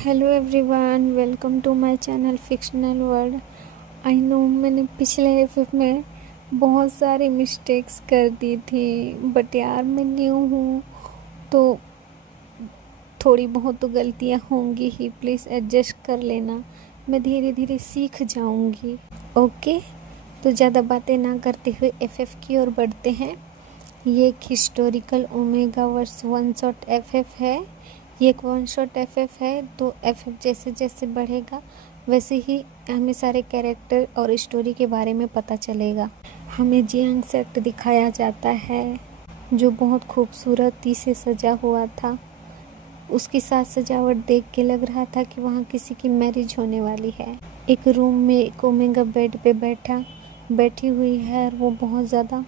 Hello everyone, welcome to my channel fictional world. I know मैंने पिछले FF में बहुत सारी मिस्टेक्स कर दी थी, बट यार मैं न्यू हूँ तो थोड़ी बहुत तो गलतियाँ होंगी ही। प्लीज़ एडजस्ट कर लेना, मैं धीरे धीरे सीख जाऊँगी। ओके, तो ज़्यादा बातें ना करते हुए एफएफ की ओर बढ़ते हैं। ये एक historical omega verse one shot FF है। ये एक वन शॉट एफएफ है, तो एफएफ जैसे जैसे बढ़ेगा वैसे ही हमें सारे कैरेक्टर और स्टोरी के बारे में पता चलेगा। हमें जियांग सेक्ट दिखाया जाता है जो बहुत खूबसूरती से सजा हुआ था। उसकी साज सजावट देख के लग रहा था कि वहाँ किसी की मैरिज होने वाली है। एक रूम में एक ओमेगा बेड पे बैठी हुई है और वो बहुत ज़्यादा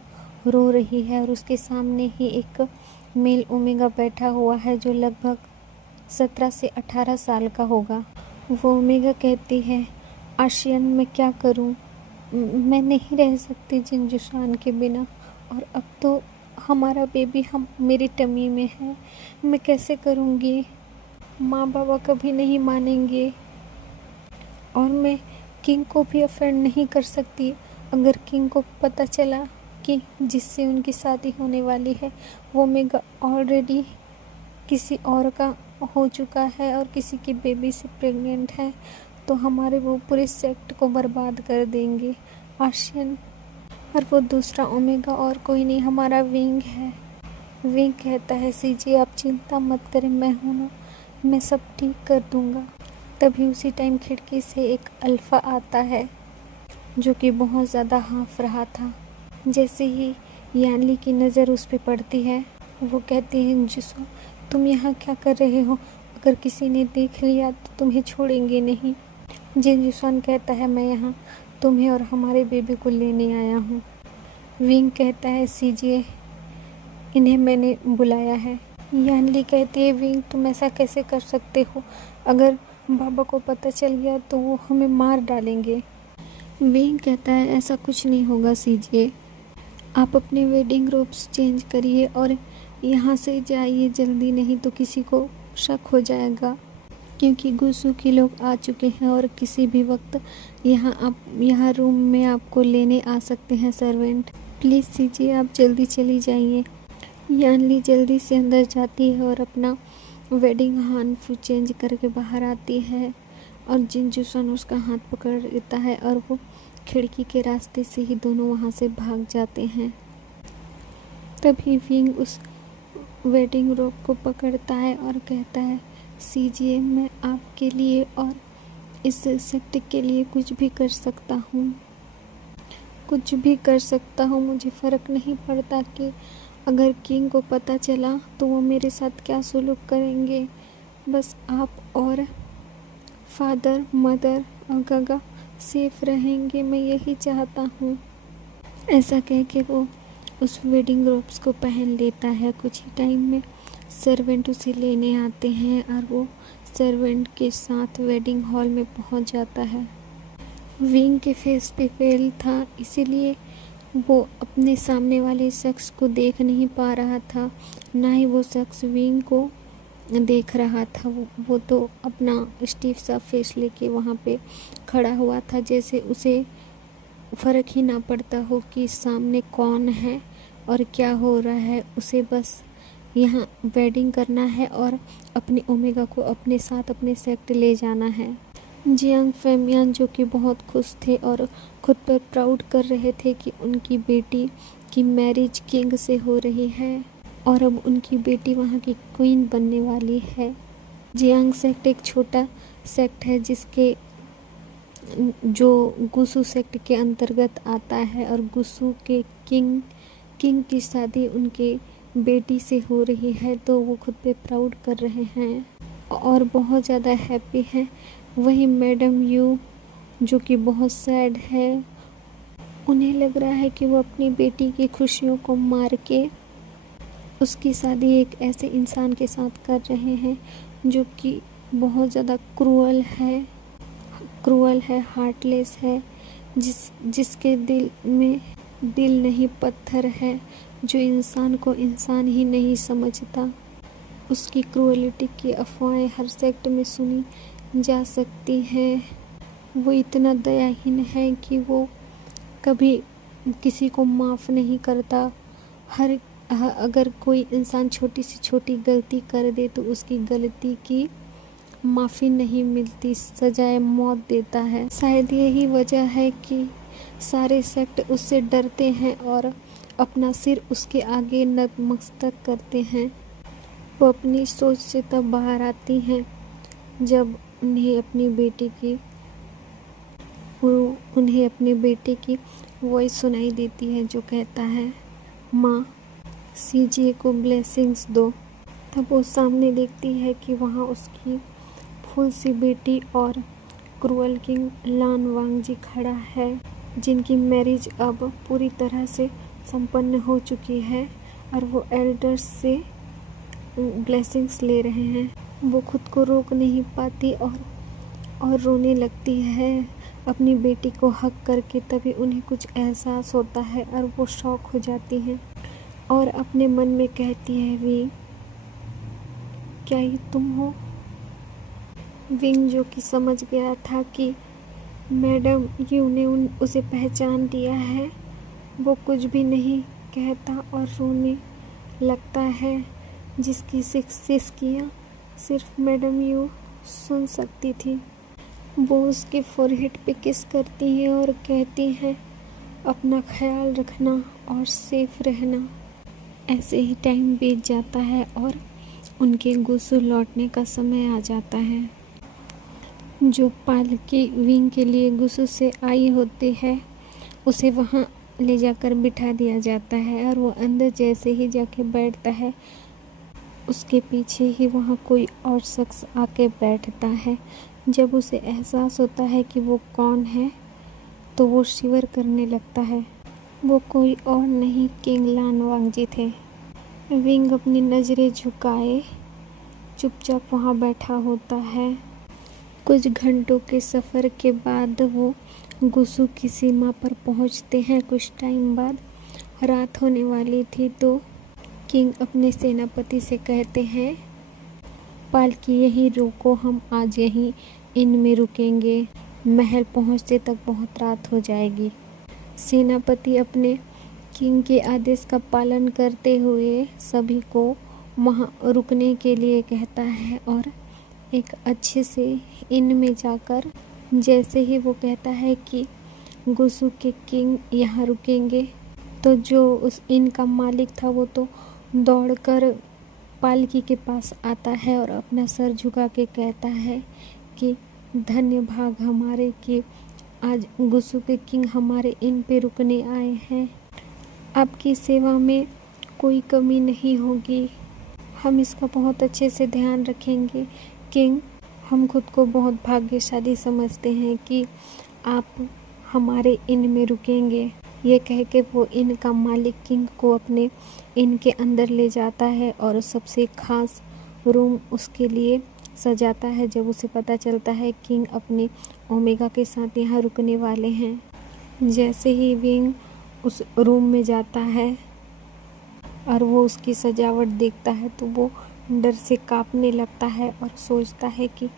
रो रही है, और उसके सामने ही एक मेल ओमेगा बैठा हुआ है जो लगभग 17 से 18 साल का होगा। वो ओमेगा कहती है, आशियन मैं क्या करूं, मैं नहीं रह सकती जिनजुसान के बिना, और अब तो हमारा बेबी हम मेरी टमी में है, मैं कैसे करूंगी, माँ बाबा कभी नहीं मानेंगे, और मैं किंग को भी अफेंड नहीं कर सकती। अगर किंग को पता चला कि जिससे उनकी शादी होने वाली है वो ओमेगा ऑलरेडी किसी और का हो चुका है और किसी की बेबी से प्रेग्नेंट है, तो हमारे वो पूरे सेक्ट को बर्बाद कर देंगे आशियन। और वो दूसरा ओमेगा और कोई नहीं, हमारा विंग है। विंग कहता है, सीजी आप चिंता मत करें, मैं हूँ ना, मैं सब ठीक कर दूँगा। तभी उसी टाइम खिड़की से एक अल्फ़ा आता है जो कि बहुत ज़्यादा हाँफ रहा था। जैसे ही यानली की नज़र उस पर पड़ती है, वो कहती है, जिसो तुम यहाँ क्या कर रहे हो, अगर किसी ने देख लिया तो तुम्हें छोड़ेंगे नहीं। जिनजुसान कहता है, मैं यहाँ तुम्हें और हमारे बेबी को लेने आया हूँ। विंग कहता है, सीजिए इन्हें मैंने बुलाया है। यानली कहती है, विंग तुम ऐसा कैसे कर सकते हो, अगर बाबा को पता चल गया तो वो हमें मार डालेंगे। विंग कहता है, ऐसा कुछ नहीं होगा सीजिए, आप अपने वेडिंग रोब्स चेंज करिए और यहाँ से जाइए जल्दी, नहीं तो किसी को शक हो जाएगा, क्योंकि गुस्सू के लोग आ चुके हैं और किसी भी वक्त यहाँ रूम में आपको लेने आ सकते हैं सर्वेंट। प्लीज़ सीजिए आप जल्दी चली जाइए। यानली जल्दी से अंदर जाती है और अपना वेडिंग हानफू चेंज करके बाहर आती है, और जिनजुसान उसका हाथ पकड़ लेता है और वो खिड़की के रास्ते से ही दोनों वहाँ से भाग जाते हैं। तभी विंग उस वेडिंग रोब को पकड़ता है और कहता है, सीजिए मैं आपके लिए और इस सेक्ट के लिए कुछ भी कर सकता हूँ, कुछ भी कर सकता हूँ। मुझे फ़र्क नहीं पड़ता कि अगर किंग को पता चला तो वो मेरे साथ क्या सलूक करेंगे, बस आप और फादर मदर और गगा सेफ रहेंगे, मैं यही चाहता हूँ। ऐसा कह के वो उस वेडिंग रोब्स को पहन लेता है। कुछ ही टाइम में सर्वेंट उसे लेने आते हैं और वो सर्वेंट के साथ वेडिंग हॉल में पहुंच जाता है। विंग के फेस पे फेल था, इसीलिए वो अपने सामने वाले शख्स को देख नहीं पा रहा था, ना ही वो शख्स विंग को देख रहा था। वो तो अपना स्टीफ सा फेस लेके वहाँ पे खड़ा हुआ था, जैसे उसे फ़र्क ही ना पड़ता हो कि सामने कौन है और क्या हो रहा है। उसे बस यहाँ वेडिंग करना है और अपने ओमेगा को अपने साथ अपने सेक्ट ले जाना है। जियांग फेमियान जो कि बहुत खुश थे और खुद पर प्राउड कर रहे थे कि उनकी बेटी की मैरिज किंग से हो रही है और अब उनकी बेटी वहाँ की क्वीन बनने वाली है। जियांग सेक्ट एक छोटा सेक्ट है जिसके जो गुसू सेक्ट के अंतर्गत आता है, और गुसू के किंग की शादी उनके बेटी से हो रही है, तो वो खुद पे प्राउड कर रहे हैं और बहुत ज़्यादा हैप्पी हैं। वही मैडम यू जो कि बहुत सैड है, उन्हें लग रहा है कि वो अपनी बेटी की खुशियों को मार के उसकी शादी एक ऐसे इंसान के साथ कर रहे हैं जो कि बहुत ज़्यादा क्रूअल है, हार्टलेस है, जिसके दिल में दिल नहीं पत्थर है, जो इंसान को इंसान ही नहीं समझता। उसकी क्रूएलिटी की अफवाहें हर सेक्ट में सुनी जा सकती हैं। वो इतना दयाहीन है कि वो कभी किसी को माफ़ नहीं करता। अगर कोई इंसान छोटी से छोटी गलती कर दे तो उसकी गलती की माफ़ी नहीं मिलती, सजाए मौत देता है। शायद यही वजह है कि सारे सेक्ट उससे डरते हैं और अपना सिर उसके आगे नतमस्तक करते हैं। वो अपनी सोच से तब बाहर आती हैं जब उन्हें अपनी बेटे की वॉइस सुनाई देती है जो कहता है, माँ सीजिए को ब्लेसिंग्स दो। तब वो सामने देखती है कि वहाँ उसकी फूल सी बेटी और क्रूअल किंग लान वांगजी खड़ा है, जिनकी मैरिज अब पूरी तरह से संपन्न हो चुकी है और वो एल्डर्स से ब्लेसिंग्स ले रहे हैं। वो खुद को रोक नहीं पाती और रोने लगती है अपनी बेटी को हक करके। तभी उन्हें कुछ एहसास होता है और वो शॉक हो जाती हैं और अपने मन में कहती है, विंग क्या ये तुम हो? विंग जो कि समझ गया था कि मैडम यू ने उसे पहचान लिया है, वो कुछ भी नहीं कहता और रोने लगता है, जिसकी सिसकियाँ सिर्फ मैडम यू सुन सकती थी। वो उसके फोरहेड पे किस करती हैं और कहती हैं, अपना ख्याल रखना और सेफ रहना। ऐसे ही टाइम बीत जाता है और उनके गुस्सू लौटने का समय आ जाता है। जो पालकी विंग के लिए गुस्सू से आई होती है उसे वहाँ ले जाकर बिठा दिया जाता है और वो अंदर जैसे ही जाके बैठता है उसके पीछे ही वहाँ कोई और शख्स आके बैठता है। जब उसे एहसास होता है कि वो कौन है तो वो शिवर करने लगता है। वो कोई और नहीं किंग लान वांगजी थे। विंग अपनी नज़रें झुकाए चुपचाप वहाँ बैठा होता है। कुछ घंटों के सफ़र के बाद वो गुस्सू की सीमा पर पहुँचते हैं। कुछ टाइम बाद रात होने वाली थी तो किंग अपने सेनापति से कहते हैं, पालकी यहीं रोको, हम आज यहीं इन में रुकेंगे। महल पहुँचते तक बहुत रात हो जाएगी। सेनापति अपने किंग के आदेश का पालन करते हुए सभी को वहाँ रुकने के लिए कहता है और एक अच्छे से इन में जाकर जैसे ही वो कहता है कि गुस्सू के किंग यहाँ रुकेंगे तो जो उस इन का मालिक था वो तो दौड़कर पालकी के पास आता है और अपना सर झुका के कहता है कि धन्य भाग हमारे कि आज गुस्सू के किंग हमारे इन पे रुकने आए हैं। आपकी सेवा में कोई कमी नहीं होगी, हम इसका बहुत अच्छे से ध्यान रखेंगे। किंग, हम खुद को बहुत भाग्यशाली समझते हैं कि आप हमारे इन में रुकेंगे। ये कह के वो इन का मालिक किंग को अपने इन के अंदर ले जाता है और सबसे खास रूम उसके लिए सजाता है। जब उसे पता चलता है किंग अपने ओमेगा के साथ यहाँ रुकने वाले हैं। जैसे ही विंग उस रूम में जाता है और वो उसकी सजावट देखता है तो वो डर से कांपने लगता है और सोचता है कि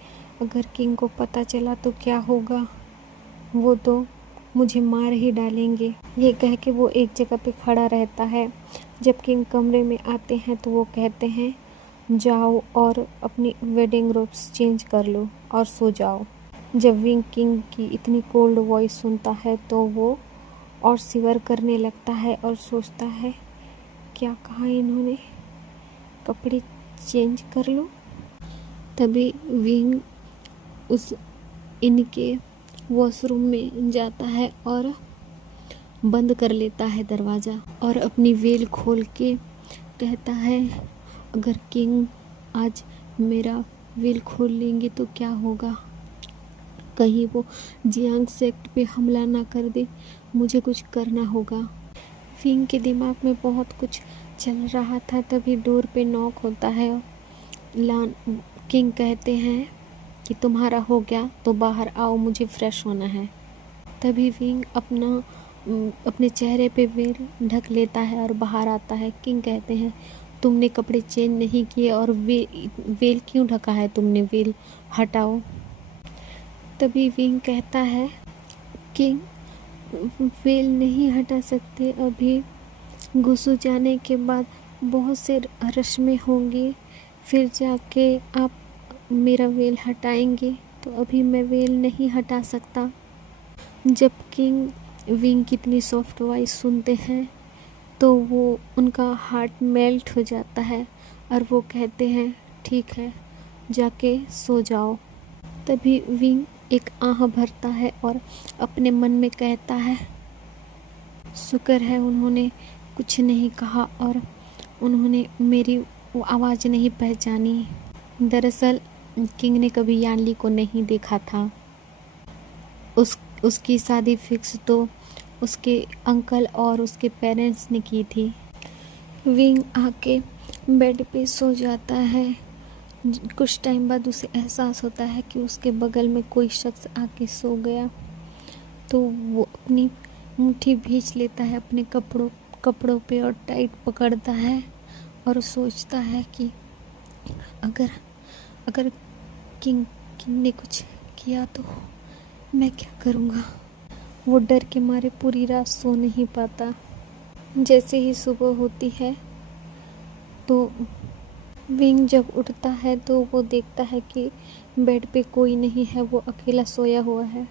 अगर किंग को पता चला तो क्या होगा, वो तो मुझे मार ही डालेंगे। ये कह के वो एक जगह पे खड़ा रहता है। जब किंग कमरे में आते हैं तो वो कहते हैं, जाओ और अपनी वेडिंग रोब्स चेंज कर लो और सो जाओ। जब विंग किंग की इतनी कोल्ड वॉइस सुनता है तो वो और शिवर करने लगता है और सोचता है, क्या कहा इन्होंने, कपड़े चेंज कर लो। तभी विंग उस इनके वॉशरूम में जाता है और बंद कर लेता है दरवाज़ा और अपनी वेल खोल के कहता है, अगर किंग आज मेरा वेल खोल लेंगे तो क्या होगा, कहीं वो जियांग सेक्ट पे हमला ना कर दे, मुझे कुछ करना होगा। विंग के दिमाग में बहुत कुछ चल रहा था। तभी डोर पे नॉक होता है। किंग कहते हैं कि तुम्हारा हो गया तो बाहर आओ, मुझे फ्रेश होना है। तभी विंग अपने चेहरे पे वेल ढक लेता है और बाहर आता है। किंग कहते हैं, तुमने कपड़े चेंज नहीं किए और वेल क्यों ढका है तुमने? वेल हटाओ। तभी विंग कहता है कि वेल नहीं हटा सकते, अभी गुस्सू जाने के बाद बहुत से रस्में होंगी, फिर जाके आप मेरा वेल हटाएंगे, तो अभी मैं वेल नहीं हटा सकता। जब किंग विंग की इतनी सॉफ्ट वॉइस सुनते हैं तो वो उनका हार्ट मेल्ट हो जाता है और वो कहते हैं ठीक है, जाके सो जाओ। तभी विंग एक आह भरता है और अपने मन में कहता है शुक्र है उन्होंने कुछ नहीं कहा और उन्होंने मेरी आवाज़ नहीं पहचानी। दरअसल किंग ने कभी यानली को नहीं देखा था। उसकी शादी फिक्स तो उसके अंकल और उसके पेरेंट्स ने की थी। विंग आके बेड पे सो जाता है। कुछ टाइम बाद उसे एहसास होता है कि उसके बगल में कोई शख्स आके सो गया, तो वो अपनी मुट्ठी भींच लेता है अपने कपड़ों पे और टाइट पकड़ता है और सोचता है कि अगर किंग ने कुछ किया तो मैं क्या करूँगा। वो डर के मारे पूरी रात सो नहीं पाता। जैसे ही सुबह होती है तो विंग जब उठता है तो वो देखता है कि बेड पे कोई नहीं है, वो अकेला सोया हुआ है।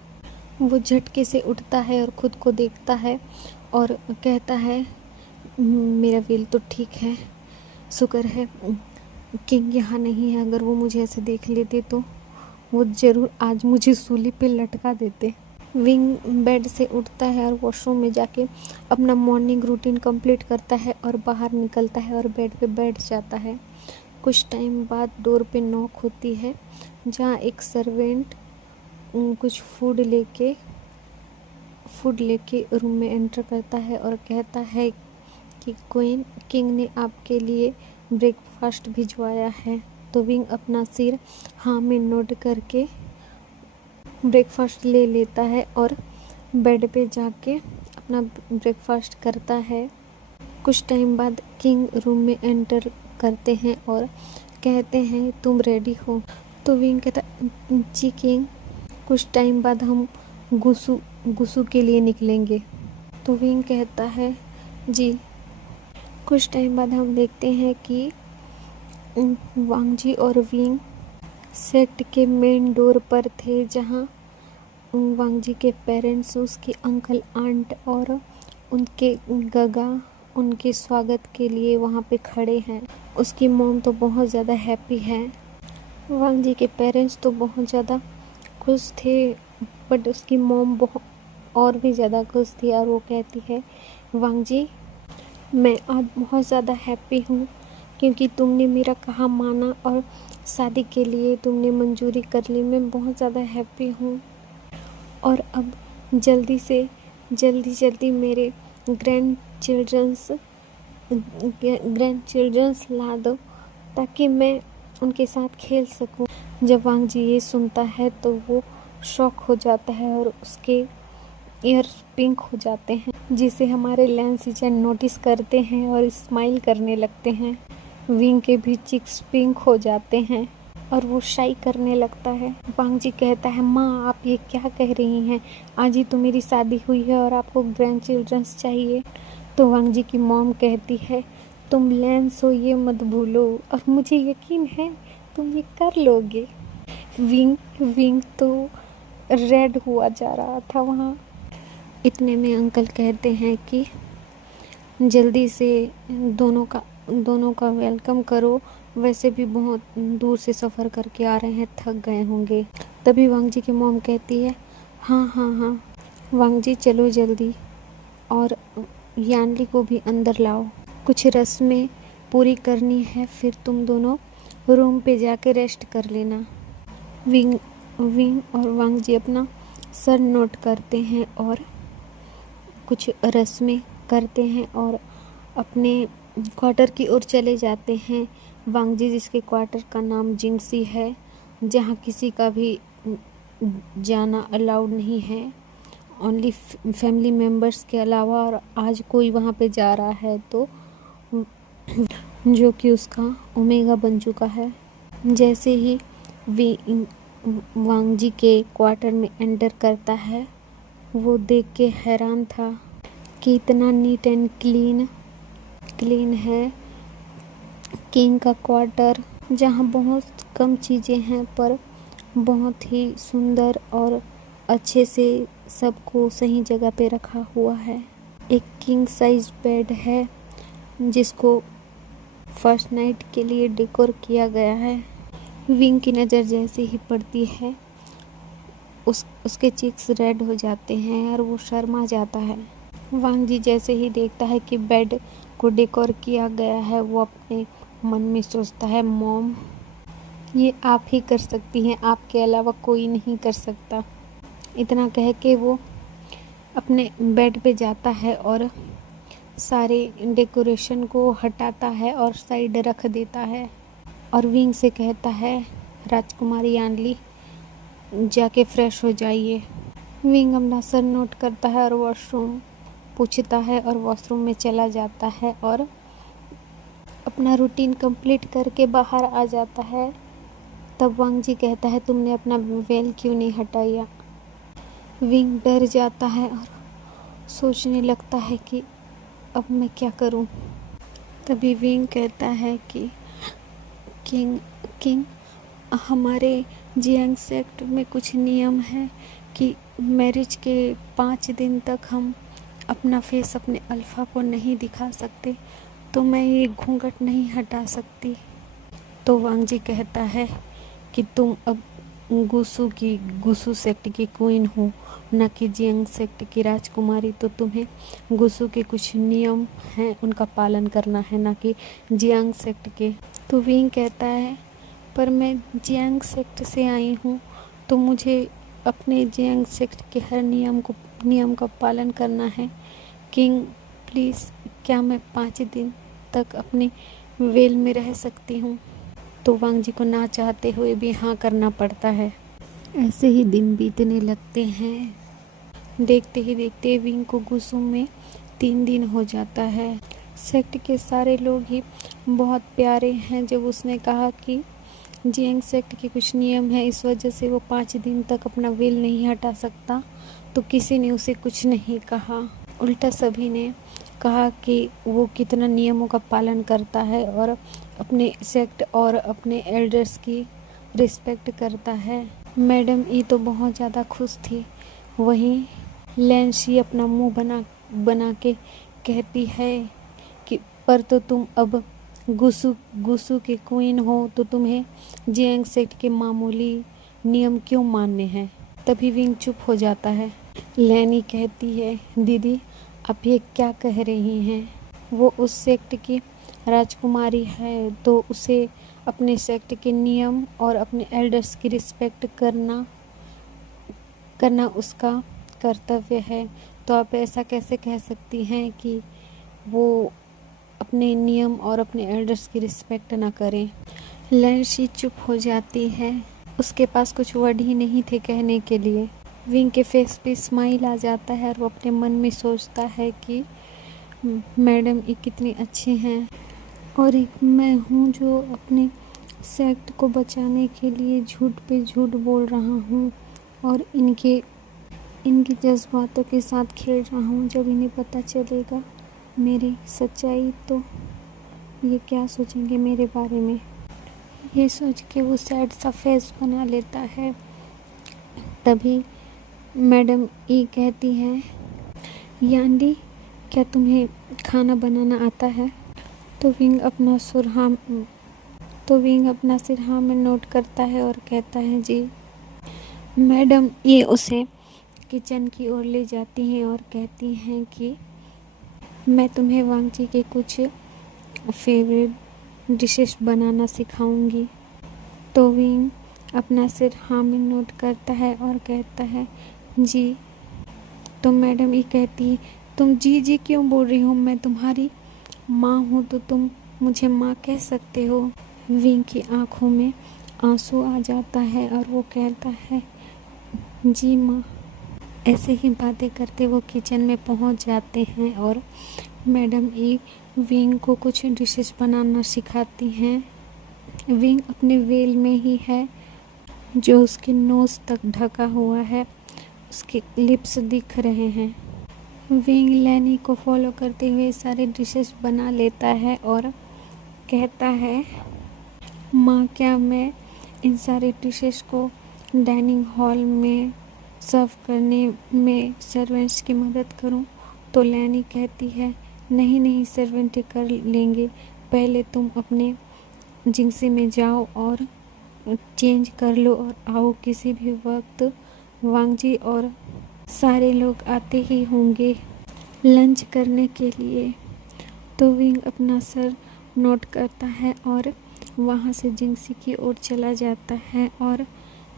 वो झटके से उठता है और खुद को देखता है और कहता है मेरा वेल तो ठीक है, शुक्र है किंग यहाँ नहीं है, अगर वो मुझे ऐसे देख लेते तो वो ज़रूर आज मुझे सूली पे लटका देते। विंग बेड से उठता है और वॉशरूम में जाके अपना मॉर्निंग रूटीन कंप्लीट करता है और बाहर निकलता है और बेड पे बैठ जाता है। कुछ टाइम बाद डोर पे नॉक होती है, जहाँ एक सर्वेंट कुछ फूड लेके रूम में एंटर करता है और कहता है कि क्वीन किंग ने आपके लिए ब्रेकफास्ट भिजवाया है। तो विंग अपना सिर हाँ में नोट करके ब्रेकफास्ट ले लेता है और बेड पे जाके अपना ब्रेकफास्ट करता है। कुछ टाइम बाद किंग रूम में एंटर करते हैं और कहते हैं तुम रेडी हो? तो विंग कहता जी किंग, कुछ टाइम बाद हम गुसु के लिए निकलेंगे। तो विंग कहता है जी। कुछ टाइम बाद हम देखते हैं कि वांगजी और विंग सेट के मेन डोर पर थे, जहाँ वांगजी के पेरेंट्स, उसके अंकल आंट और उनके गगा उनके स्वागत के लिए वहाँ पे खड़े हैं। उसकी मॉम तो बहुत ज़्यादा हैप्पी है। वांगजी के पेरेंट्स तो बहुत ज़्यादा खुश थे, बट उसकी मॉम बहुत और भी ज़्यादा खुश थी और वो कहती है वांगजी, मैं आज बहुत ज़्यादा हैप्पी हूँ क्योंकि तुमने मेरा कहा माना और शादी के लिए तुमने मंजूरी कर ली। मैं बहुत ज़्यादा हैप्पी हूँ और अब जल्दी मेरे ग्रैंड चिल्ड्रंस ला दो ताकि मैं उनके साथ खेल सकूं। जब वांगजी ये सुनता है तो वो शॉक हो जाता है और उसके ईयर्स पिंक हो जाते हैं, जिसे हमारे लैंसिजन नोटिस करते हैं और स्माइल करने लगते हैं। विंग के भी चिक्स पिंक हो जाते हैं और वो शाई करने लगता है। वांगजी कहता है माँ, आप ये क्या कह रही हैं? आज ही तो मेरी शादी हुई है और आपको ग्रैंड चिल्ड्रंस चाहिए। तो वांगजी की मॉम कहती है तुम लैंस हो, ये मत भूलो, और मुझे यकीन है तुम ये कर लोगे। विंग तो रेड हुआ जा रहा था वहाँ। इतने में अंकल कहते हैं कि जल्दी से दोनों का वेलकम करो, वैसे भी बहुत दूर से सफ़र करके आ रहे हैं, थक गए होंगे। तभी वांगजी की मॉम कहती है हाँ वांगजी चलो जल्दी, और यानली को भी अंदर लाओ, कुछ रस्में पूरी करनी है, फिर तुम दोनों रूम पे जाके रेस्ट कर लेना। विंग और वांगजी अपना सर नोट करते हैं और कुछ रस्में करते हैं और अपने क्वार्टर की ओर चले जाते हैं। वांगजी जिसके क्वार्टर का नाम जिंगसी है, जहाँ किसी का भी जाना अलाउड नहीं है, ओनली फैमिली मेम्बर्स के अलावा, और आज कोई वहाँ पे जा रहा है तो जो कि उसका ओमेगा बन चुका है। जैसे ही वांग जी के क्वार्टर में एंटर करता है, वो देख के हैरान था कि इतना नीट एंड क्लीन है किंग का क्वार्टर, जहाँ बहुत कम चीज़ें हैं पर बहुत ही सुंदर और अच्छे से सबको सही जगह पे रखा हुआ है। एक किंग साइज बेड है जिसको फर्स्ट नाइट के लिए डेकोर किया गया है। विंग की नज़र जैसे ही पड़ती है उसके चीक्स रेड हो जाते हैं और वो शर्मा जाता है। वांग जी जैसे ही देखता है कि बेड को डेकोर किया गया है, वो अपने मन में सोचता है, मॉम ये आप ही कर सकती हैं, आपके अलावा कोई नहीं कर सकता। इतना कह के वो अपने बेड पे जाता है और सारे डेकोरेशन को हटाता है और साइड रख देता है और विंग से कहता है, राजकुमारी आनली जाके फ्रेश हो जाइए। विंग अपना सर नोट करता है और वॉशरूम पूछता है और वॉशरूम में चला जाता है और अपना रूटीन कंप्लीट करके बाहर आ जाता है। तब वांग जी कहता है, तुमने अपना वेल क्यों नहीं हटाया। विंग डर जाता है और सोचने लगता है कि अब मैं क्या करूं। तभी विंग कहता है कि किंग हमारे जियांग सेक्ट में कुछ नियम है कि मैरिज के 5 दिन तक हम अपना फेस अपने अल्फा को नहीं दिखा सकते, तो मैं ये घूंघट नहीं हटा सकती। तो वांग जी कहता है कि तुम अब गुसू सेक्ट की क्वीन हो, न कि जियांग सेक्ट की राजकुमारी, तो तुम्हें गुसू के कुछ नियम हैं उनका पालन करना है, न कि जियांग सेक्ट के। तो विंग कहता है, पर मैं जियांग सेक्ट से आई हूँ तो मुझे अपने जियांग सेक्ट के हर नियम का पालन करना है। किंग प्लीज़, क्या मैं 5 दिन तक अपने वेल में रह सकती हूँ। तो वांग जी को ना चाहते हुए भी हाँ करना पड़ता है। ऐसे ही दिन बीतने लगते हैं। देखते ही देखते विंग को गुसू में 3 दिन हो जाता है। सेक्ट के सारे लोग ही बहुत प्यारे हैं। जब उसने कहा कि जियांग सेक्ट के कुछ नियम है, इस वजह से वो 5 दिन तक अपना वेल नहीं हटा सकता, तो किसी ने उसे कुछ नहीं कहा। उल्टा सभी ने कहा कि वो कितना नियमों का पालन करता है और अपने सेक्ट और अपने एल्डर्स की रिस्पेक्ट करता है। मैडम ई तो बहुत ज़्यादा खुश थी। वहीं लैंसी अपना मुंह बना के कहती है कि पर तो तुम अब गुसू के क्वीन हो, तो तुम्हें जियांग सेक्ट के मामूली नियम क्यों मानने हैं। तभी विंग चुप हो जाता है। लैनी कहती है, दीदी आप ये क्या कह रही हैं, वो उस सेक्ट की राजकुमारी है तो उसे अपने सेक्ट के नियम और अपने एल्डर्स की रिस्पेक्ट करना उसका कर्तव्य है। तो आप ऐसा कैसे कह सकती हैं कि वो अपने नियम और अपने एल्डर्स की रिस्पेक्ट ना करें। लैंसी चुप हो जाती है। उसके पास कुछ वर्ड ही नहीं थे कहने के लिए। विंग के फेस पे स्माइल आ जाता है और वो अपने मन में सोचता है कि मैडम ये कितनी अच्छी हैं और एक मैं हूँ जो अपने सेक्ट को बचाने के लिए झूठ पे झूठ बोल रहा हूँ और इनके जज्बातों के साथ खेल रहा हूँ। जब इन्हें पता चलेगा मेरी सच्चाई तो ये क्या सोचेंगे मेरे बारे में। ये सोच के वो सैड सा फेस बना लेता है। तभी मैडम ई कहती है, यांडी क्या तुम्हें खाना बनाना आता है। तो विंग अपना सिर हाँ में नोट करता है और कहता है, जी। मैडम ये उसे किचन की ओर ले जाती हैं और कहती हैं कि मैं तुम्हें वांग जी के कुछ फेवरेट डिशेस बनाना सिखाऊंगी। तो विंग अपना सिर हाँ में नोट करता है और कहता है, जी। तो मैडम ये कहती है, तुम जी जी क्यों बोल रही हो, मैं तुम्हारी माँ हूँ तो तुम मुझे माँ कह सकते हो। विंग की आंखों में आंसू आ जाता है और वो कहता है, जी माँ। ऐसे ही बातें करते वो किचन में पहुंच जाते हैं और मैडम ई विंग को कुछ डिशेस बनाना सिखाती हैं। विंग अपने वेल में ही है जो उसके नोज़ तक ढका हुआ है, उसके लिप्स दिख रहे हैं। विंग लैनी को फॉलो करते हुए सारे डिशेस बना लेता है और कहता है, माँ क्या मैं इन सारे डिशेस को डाइनिंग हॉल में सर्व करने में सर्वेंट्स की मदद करूं? तो लैनी कहती है, नहीं नहीं, सर्वेंट कर लेंगे, पहले तुम अपने जिंक्सी में जाओ और चेंज कर लो और आओ, किसी भी वक्त वांगजी और सारे लोग आते ही होंगे लंच करने के लिए। तो विंग अपना सर नोट करता है और वहाँ से जिंक्सी की ओर चला जाता है और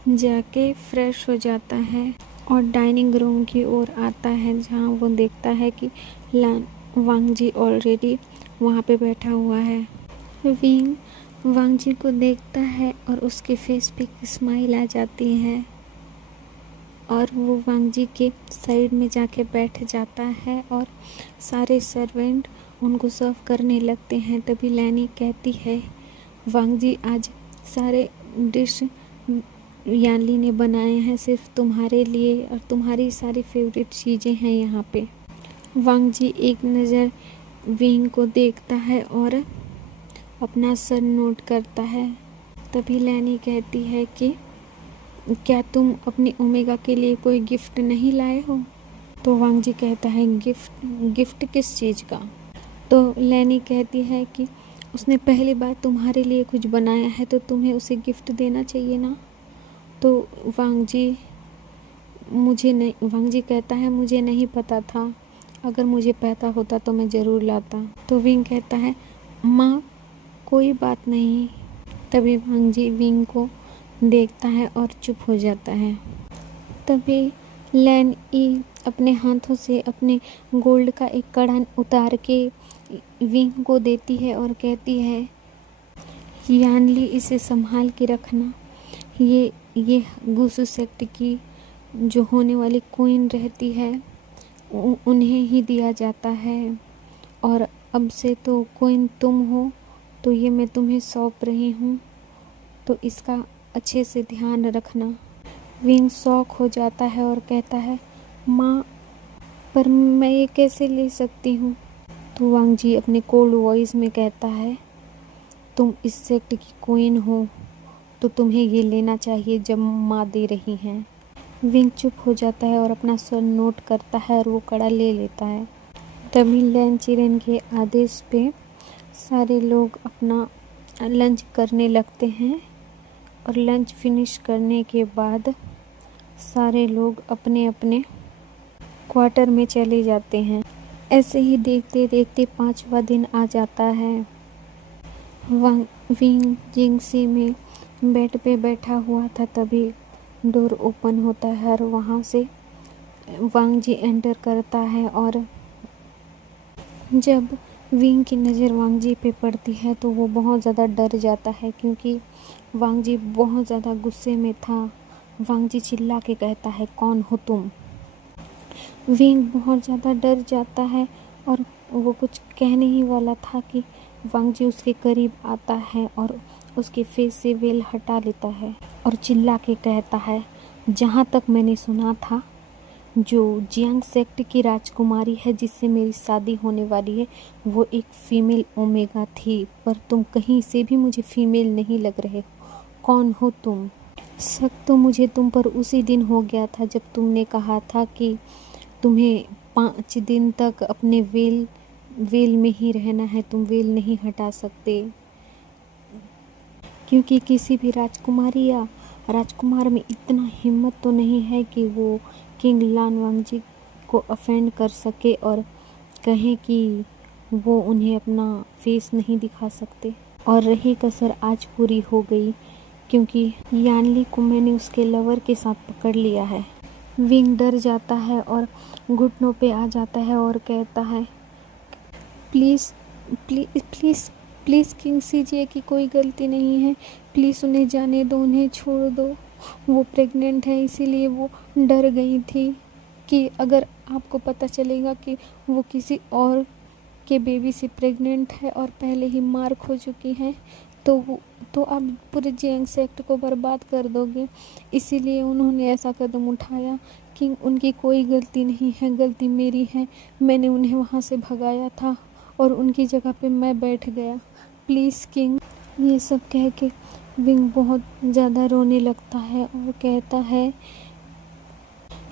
जाके फ्रेश हो जाता है और डाइनिंग रूम की ओर आता है, जहाँ वो देखता है कि वांगजी ऑलरेडी वहाँ पे बैठा हुआ है। विंग वांगजी को देखता है और उसके फेस पे एक स्माइल आ जाती है और वो वांगजी के साइड में जाके बैठ जाता है और सारे सर्वेंट उनको सर्व करने लगते हैं। तभी लैनी कहती है, वांगजी आज सारे डिश यानली ने बनाए हैं सिर्फ तुम्हारे लिए और तुम्हारी सारी फेवरेट चीज़ें हैं यहाँ पे। वांगजी एक नज़र विंग को देखता है और अपना सर नोट करता है। तभी लैनी कहती है कि क्या तुम अपनी ओमेगा के लिए कोई गिफ्ट नहीं लाए हो? तो वांगजी कहता है, गिफ्ट किस चीज़ का? तो लैनी कहती है कि उसने पहली बार तुम्हारे लिए कुछ बनाया है तो तुम्हें उसे गिफ्ट देना चाहिए ना। तो वांगजी कहता है, मुझे नहीं पता था, अगर मुझे पता होता तो मैं ज़रूर लाता। तो विंग कहता है, माँ कोई बात नहीं। तभी वांगजी विंग को देखता है और चुप हो जाता है। तभी लैन ई अपने हाथों से अपने गोल्ड का एक कड़ा उतार के विंग को देती है और कहती है, यानली इसे संभाल के रखना, ये गुसु सेक्ट की जो होने वाली क्वीन रहती है उन्हें ही दिया जाता है और अब से तो क्वीन तुम हो, तो ये मैं तुम्हें सौंप रही हूँ, तो इसका अच्छे से ध्यान रखना। विंग शॉक हो जाता है और कहता है, माँ पर मैं ये कैसे ले सकती हूँ? तो वांगजी अपने कोल्ड वॉइस में कहता है, तुम इस सेक्ट की क्वीन हो तो तुम्हें ये लेना चाहिए जब माँ दे रही हैं। विंग चुप हो जाता है और अपना स्वर नोट करता है और वो कड़ा ले लेता है। तभी लैन चिरेन के आदेश पे सारे लोग अपना लंच करने लगते हैं और लंच फिनिश करने के बाद सारे लोग अपने अपने क्वार्टर में चले जाते हैं। ऐसे ही देखते देखते 5वां दिन आ जाता है। विंग जिंक्सी में बेड पे बैठा हुआ था, तभी डोर ओपन होता है और वहाँ से वांगजी एंटर करता है और जब विंग की नज़र वांगजी पे पड़ती है तो वो बहुत ज़्यादा डर जाता है, क्योंकि वांगजी बहुत ज़्यादा गुस्से में था। वांगजी चिल्ला के कहता है, कौन हो तुम? विंग बहुत ज़्यादा डर जाता है और वो कुछ कहने ही वाला था कि वांगजी उसके करीब आता है और उसके फेस से वेल हटा लेता है और चिल्ला के कहता है, जहाँ तक मैंने सुना था, जो जियांग सेक्ट की राजकुमारी है जिससे मेरी शादी होने वाली है वो एक फीमेल ओमेगा थी, पर तुम कहीं से भी मुझे फीमेल नहीं लग रहे। कौन हो तुम? शक तो मुझे तुम पर उसी दिन हो गया था जब तुमने कहा था कि तुम्हें 5 दिन तक अपने वेल में ही रहना है, तुम वेल नहीं हटा सकते, क्योंकि किसी भी राजकुमारी या राजकुमार में इतना हिम्मत तो नहीं है कि वो किंग लान वांगजी को अफेंड कर सके और कहें कि वो उन्हें अपना फेस नहीं दिखा सकते। और रही कसर आज पूरी हो गई, क्योंकि यानली को मैंने उसके लवर के साथ पकड़ लिया है। विंग डर जाता है और घुटनों पे आ जाता है और कहता है, प्लीज़ प्लीज़ प्लीज़ प्लीज़ किंग सीजिए की कोई गलती नहीं है, प्लीज़ उन्हें जाने दो, उन्हें छोड़ दो, वो प्रेग्नेंट है इसीलिए वो डर गई थी कि अगर आपको पता चलेगा कि वो किसी और कि बेबी से प्रेग्नेंट है और पहले ही मार खो चुकी है, तो आप पूरे जेएंक्स एक्ट को बर्बाद कर दोगे। इसीलिए उन्होंने ऐसा कदम उठाया कि उनकी कोई गलती नहीं है, गलती मेरी है। मैंने उन्हें वहाँ से भगाया था और उनकी जगह पे मैं बैठ गया। Please king. ये सब कह के विंग बहुत ज़्यादा रोने लगता है और कहता है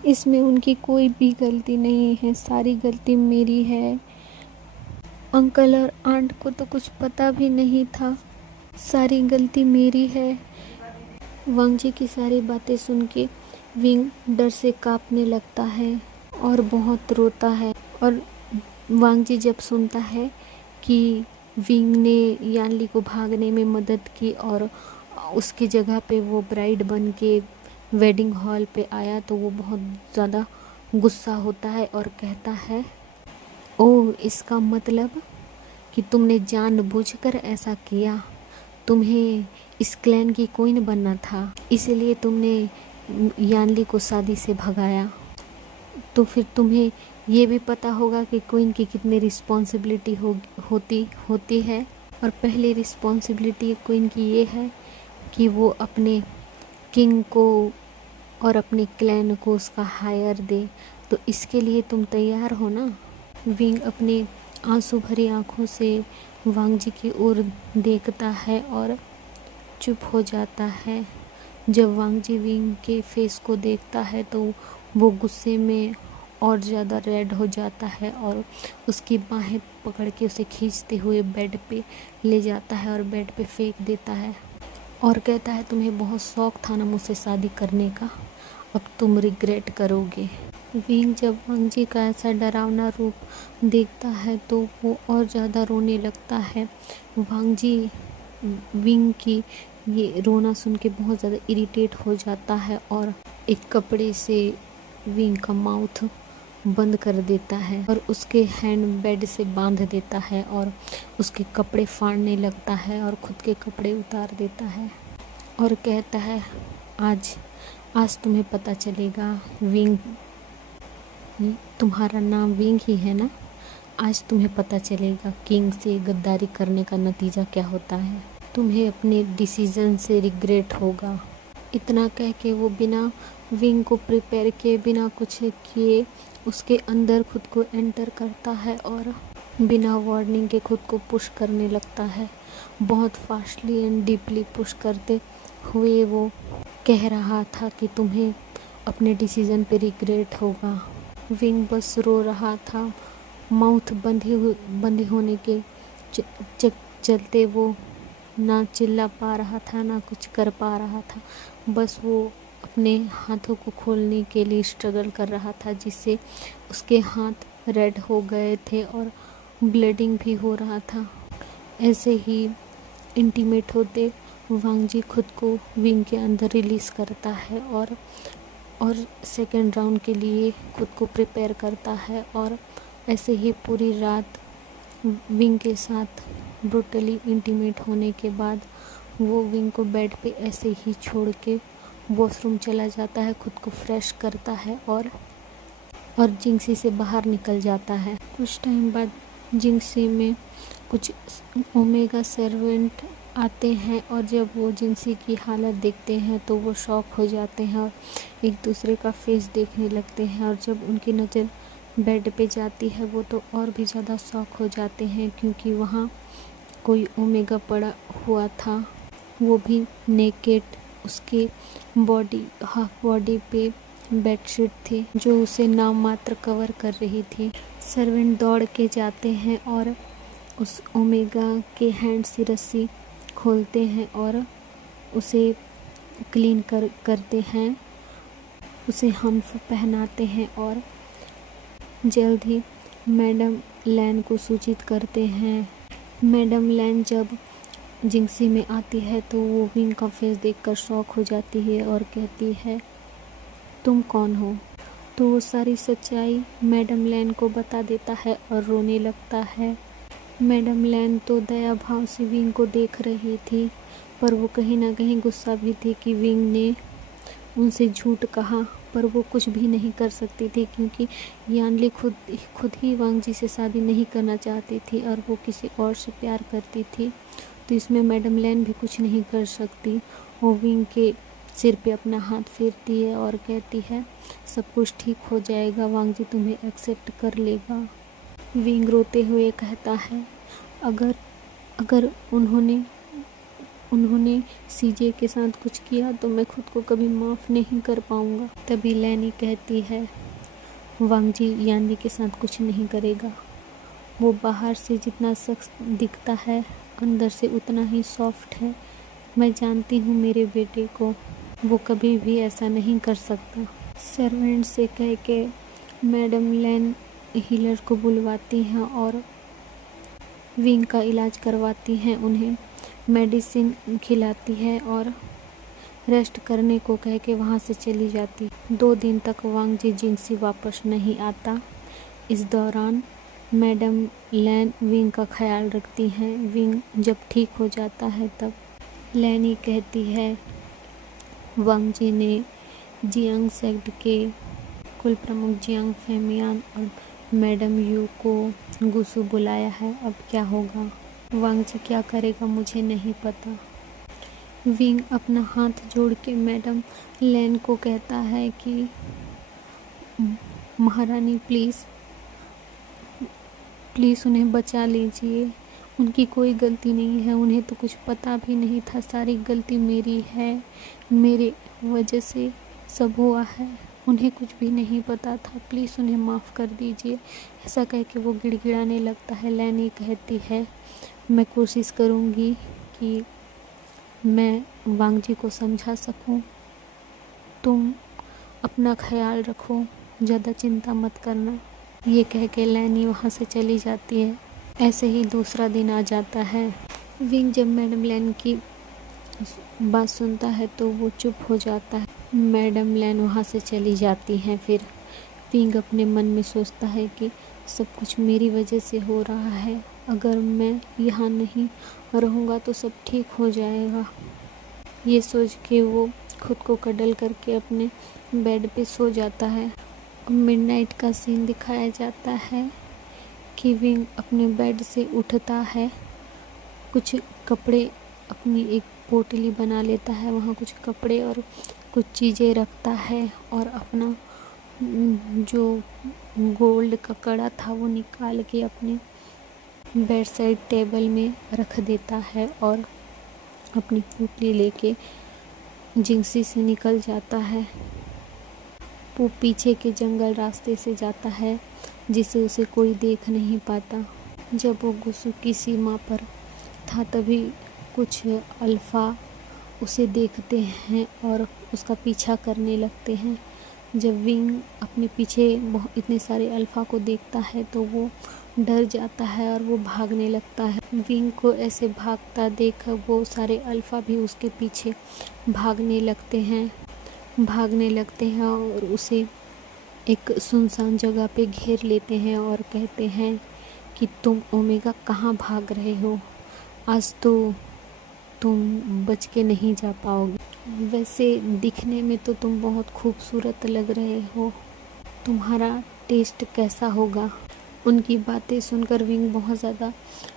इसमें उनकी कोई भी गलती नहीं है, सारी गलती मेरी है। अंकल और आंट को तो कुछ पता भी नहीं था, सारी गलती मेरी है। वांग जी की सारी बातें सुन के विंग डर से कांपने लगता है और बहुत रोता है। और वांग जी जब सुनता है कि विंग ने यानली को भागने में मदद की और उसकी जगह पे वो ब्राइड बन के वेडिंग हॉल पे आया, तो वो बहुत ज़्यादा गुस्सा होता है और कहता है, ओह इसका मतलब कि तुमने जानबूझकर ऐसा किया, तुम्हें इस क्लैन की क्वीन बनना था, इसीलिए तुमने यानली को शादी से भगाया। तो फिर तुम्हें ये भी पता होगा कि क्वीन की कितनी रिस्पॉन्सिबिलिटी होती है। और पहली रिस्पॉन्सिबिलिटी क्वीन की ये है कि वो अपने किंग को और अपने क्लैन को उसका हायर दे। तो इसके लिए तुम तैयार हो ना। विंग अपने आंसू भरी आंखों से वांग जी की ओर देखता है और चुप हो जाता है। जब वांग जी विंग के फेस को देखता है तो वो गुस्से में और ज़्यादा रेड हो जाता है और उसकी बाहें पकड़ के उसे खींचते हुए बेड पे ले जाता है और बेड पे फेंक देता है और कहता है, तुम्हें बहुत शौक था ना मुझसे शादी करने का, अब तुम रिग्रेट करोगे। विंग जब वांग जी का ऐसा डरावना रूप देखता है तो वो और ज़्यादा रोने लगता है। वांग जी विंग की ये रोना सुन के बहुत ज़्यादा इरिटेट हो जाता है और एक कपड़े से विंग का माउथ बंद कर देता है और उसके हैंड बेड से बांध देता है और उसके कपड़े फाड़ने लगता है और खुद के कपड़े उतार देता है और कहता है, आज तुम्हें पता चलेगा, विंग तुम्हारा नाम विंग ही है ना, आज तुम्हें पता चलेगा किंग से गद्दारी करने का नतीजा क्या होता है। तुम्हें अपने डिसीजन से रिग्रेट होगा। इतना कह के वो बिना विंग को प्रिपेयर किए, बिना कुछ किए उसके अंदर खुद को एंटर करता है और बिना वार्निंग के खुद को पुश करने लगता है। बहुत फास्टली एंड डीपली पुश करते हुए वो कह रहा था कि तुम्हें अपने डिसीजन पे रिग्रेट होगा। विंग बस रो रहा था, माउथ बंद होने के चलते वो ना चिल्ला पा रहा था ना कुछ कर पा रहा था। बस वो अपने हाथों को खोलने के लिए स्ट्रगल कर रहा था, जिससे उसके हाथ रेड हो गए थे और ब्लीडिंग भी हो रहा था। ऐसे ही इंटीमेट होते वांग जी खुद को विंग के अंदर रिलीज़ करता है और सेकेंड राउंड के लिए खुद को प्रिपेयर करता है और ऐसे ही पूरी रात विंग के साथ ब्रूटली इंटीमेट होने के बाद वो विंग को बेड पे ऐसे ही छोड़ के वॉशरूम चला जाता है, खुद को फ्रेश करता है और जिंक्सी से बाहर निकल जाता है। कुछ टाइम बाद जिंक्सी में कुछ ओमेगा सर्वेंट आते हैं और जब वो जिंक्सी की हालत देखते हैं तो वो शॉक हो जाते हैं और एक दूसरे का फेस देखने लगते हैं। और जब उनकी नज़र बेड पे जाती है वो तो और भी ज़्यादा शॉक हो जाते हैं, क्योंकि वहाँ कोई ओमेगा पड़ा हुआ था, वो भी नेकेड। उसके हाफ बॉडी पे बेडशीट थी जो उसे नाम मात्र कवर कर रही थी। सर्वेंट दौड़ के जाते हैं और उस ओमेगा के हैंड से रस्सी खोलते हैं और उसे क्लीन करते हैं, उसे हम्फ पहनाते हैं और जल्द ही मैडम लैन को सूचित करते हैं। मैडम लैन जब जिंक्सी में आती है तो वो विंग का फेस देखकर शॉक हो जाती है और कहती है, तुम कौन हो? तो वो सारी सच्चाई मैडम लैन को बता देता है और रोने लगता है। मैडम लैन तो दया भाव से विंग को देख रही थी, पर वो कहीं ना कहीं गुस्सा भी थी कि विंग ने उनसे झूठ कहा, पर वो कुछ भी नहीं कर सकती थी, क्योंकि यानली खुद ही वांग जी से शादी नहीं करना चाहती थी और वो किसी और से प्यार करती थी। तो इसमें मैडम लैन भी कुछ नहीं कर सकती। वो विंग के सिर पे अपना हाथ फेरती है और कहती है सब कुछ ठीक हो जाएगा, वांग जी तुम्हें एक्सेप्ट कर लेगा। विंग रोते हुए कहता है अगर अगर उन्होंने सीजे के साथ कुछ किया तो मैं खुद को कभी माफ़ नहीं कर पाऊंगा। तभी लैनी कहती है वांग जी यानी के साथ कुछ नहीं करेगा। वो बाहर से जितना सख्त दिखता है अंदर से उतना ही सॉफ्ट है। मैं जानती हूँ मेरे बेटे को, वो कभी भी ऐसा नहीं कर सकता। सर्वेंट से कह के मैडम लैन हीलर को बुलवाती हैं और विंग का इलाज करवाती हैं, उन्हें मेडिसिन खिलाती है और रेस्ट करने को कह के वहाँ से चली जाती। 2 दिन तक वांग जी जिंगसी वापस नहीं आता। इस दौरान मैडम लैन विंग का ख्याल रखती हैं। विंग जब ठीक हो जाता है तब लैनी कहती है वांग जी ने जियांग सेक्ट के कुल प्रमुख जियांग फेमियान और मैडम यू को गुसु बुलाया है, अब क्या होगा? वांग जी क्या करेगा मुझे नहीं पता। विंग अपना हाथ जोड़ के मैडम लैन को कहता है कि महारानी प्लीज़ उन्हें बचा लीजिए, उनकी कोई गलती नहीं है, उन्हें तो कुछ पता भी नहीं था, सारी गलती मेरी है, मेरे वजह से सब हुआ है, उन्हें कुछ भी नहीं पता था, प्लीज़ उन्हें माफ़ कर दीजिए। ऐसा कह के वो गिड़गिड़ाने लगता है। लैनी कहती है मैं कोशिश करूँगी कि मैं वांग जी को समझा सकूँ, तुम अपना ख्याल रखो, ज़्यादा चिंता मत करना। ये कह के लैनी वहाँ से चली जाती है। ऐसे ही दूसरा दिन आ जाता है। विंग जब मैडम लैन की बात सुनता है तो वो चुप हो जाता है। मैडम लैन वहाँ से चली जाती हैं। फिर विंग अपने मन में सोचता है कि सब कुछ मेरी वजह से हो रहा है, अगर मैं यहाँ नहीं रहूँगा तो सब ठीक हो जाएगा। ये सोच के वो खुद को कडल करके अपने बेड पे सो जाता है। मिडनाइट का सीन दिखाया जाता है कि विंग अपने बेड से उठता है, कुछ कपड़े अपनी एक पोटली बना लेता है, वहाँ कुछ कपड़े और कुछ चीज़ें रखता है और अपना जो गोल्ड का कड़ा था वो निकाल के अपने बेड साइड टेबल में रख देता है और अपनी पोटली लेके जिंगसी से निकल जाता है। वो पीछे के जंगल रास्ते से जाता है जिसे उसे कोई देख नहीं पाता। जब वो गुसु की सीमा पर था तभी कुछ अल्फ़ा उसे देखते हैं और उसका पीछा करने लगते हैं। जब विंग अपने पीछे इतने सारे अल्फ़ा को देखता है तो वो डर जाता है और वो भागने लगता है। विंग को ऐसे भागता देख वो सारे अल्फ़ा भी उसके पीछे भागने लगते हैं और उसे एक सुनसान जगह पे घेर लेते हैं और कहते हैं कि तुम ओमेगा कहाँ भाग रहे हो, आज तो तुम बच के नहीं जा पाओगे। वैसे दिखने में तो तुम बहुत खूबसूरत लग रहे हो, तुम्हारा टेस्ट कैसा होगा। उनकी बातें सुनकर विंग बहुत ज़्यादा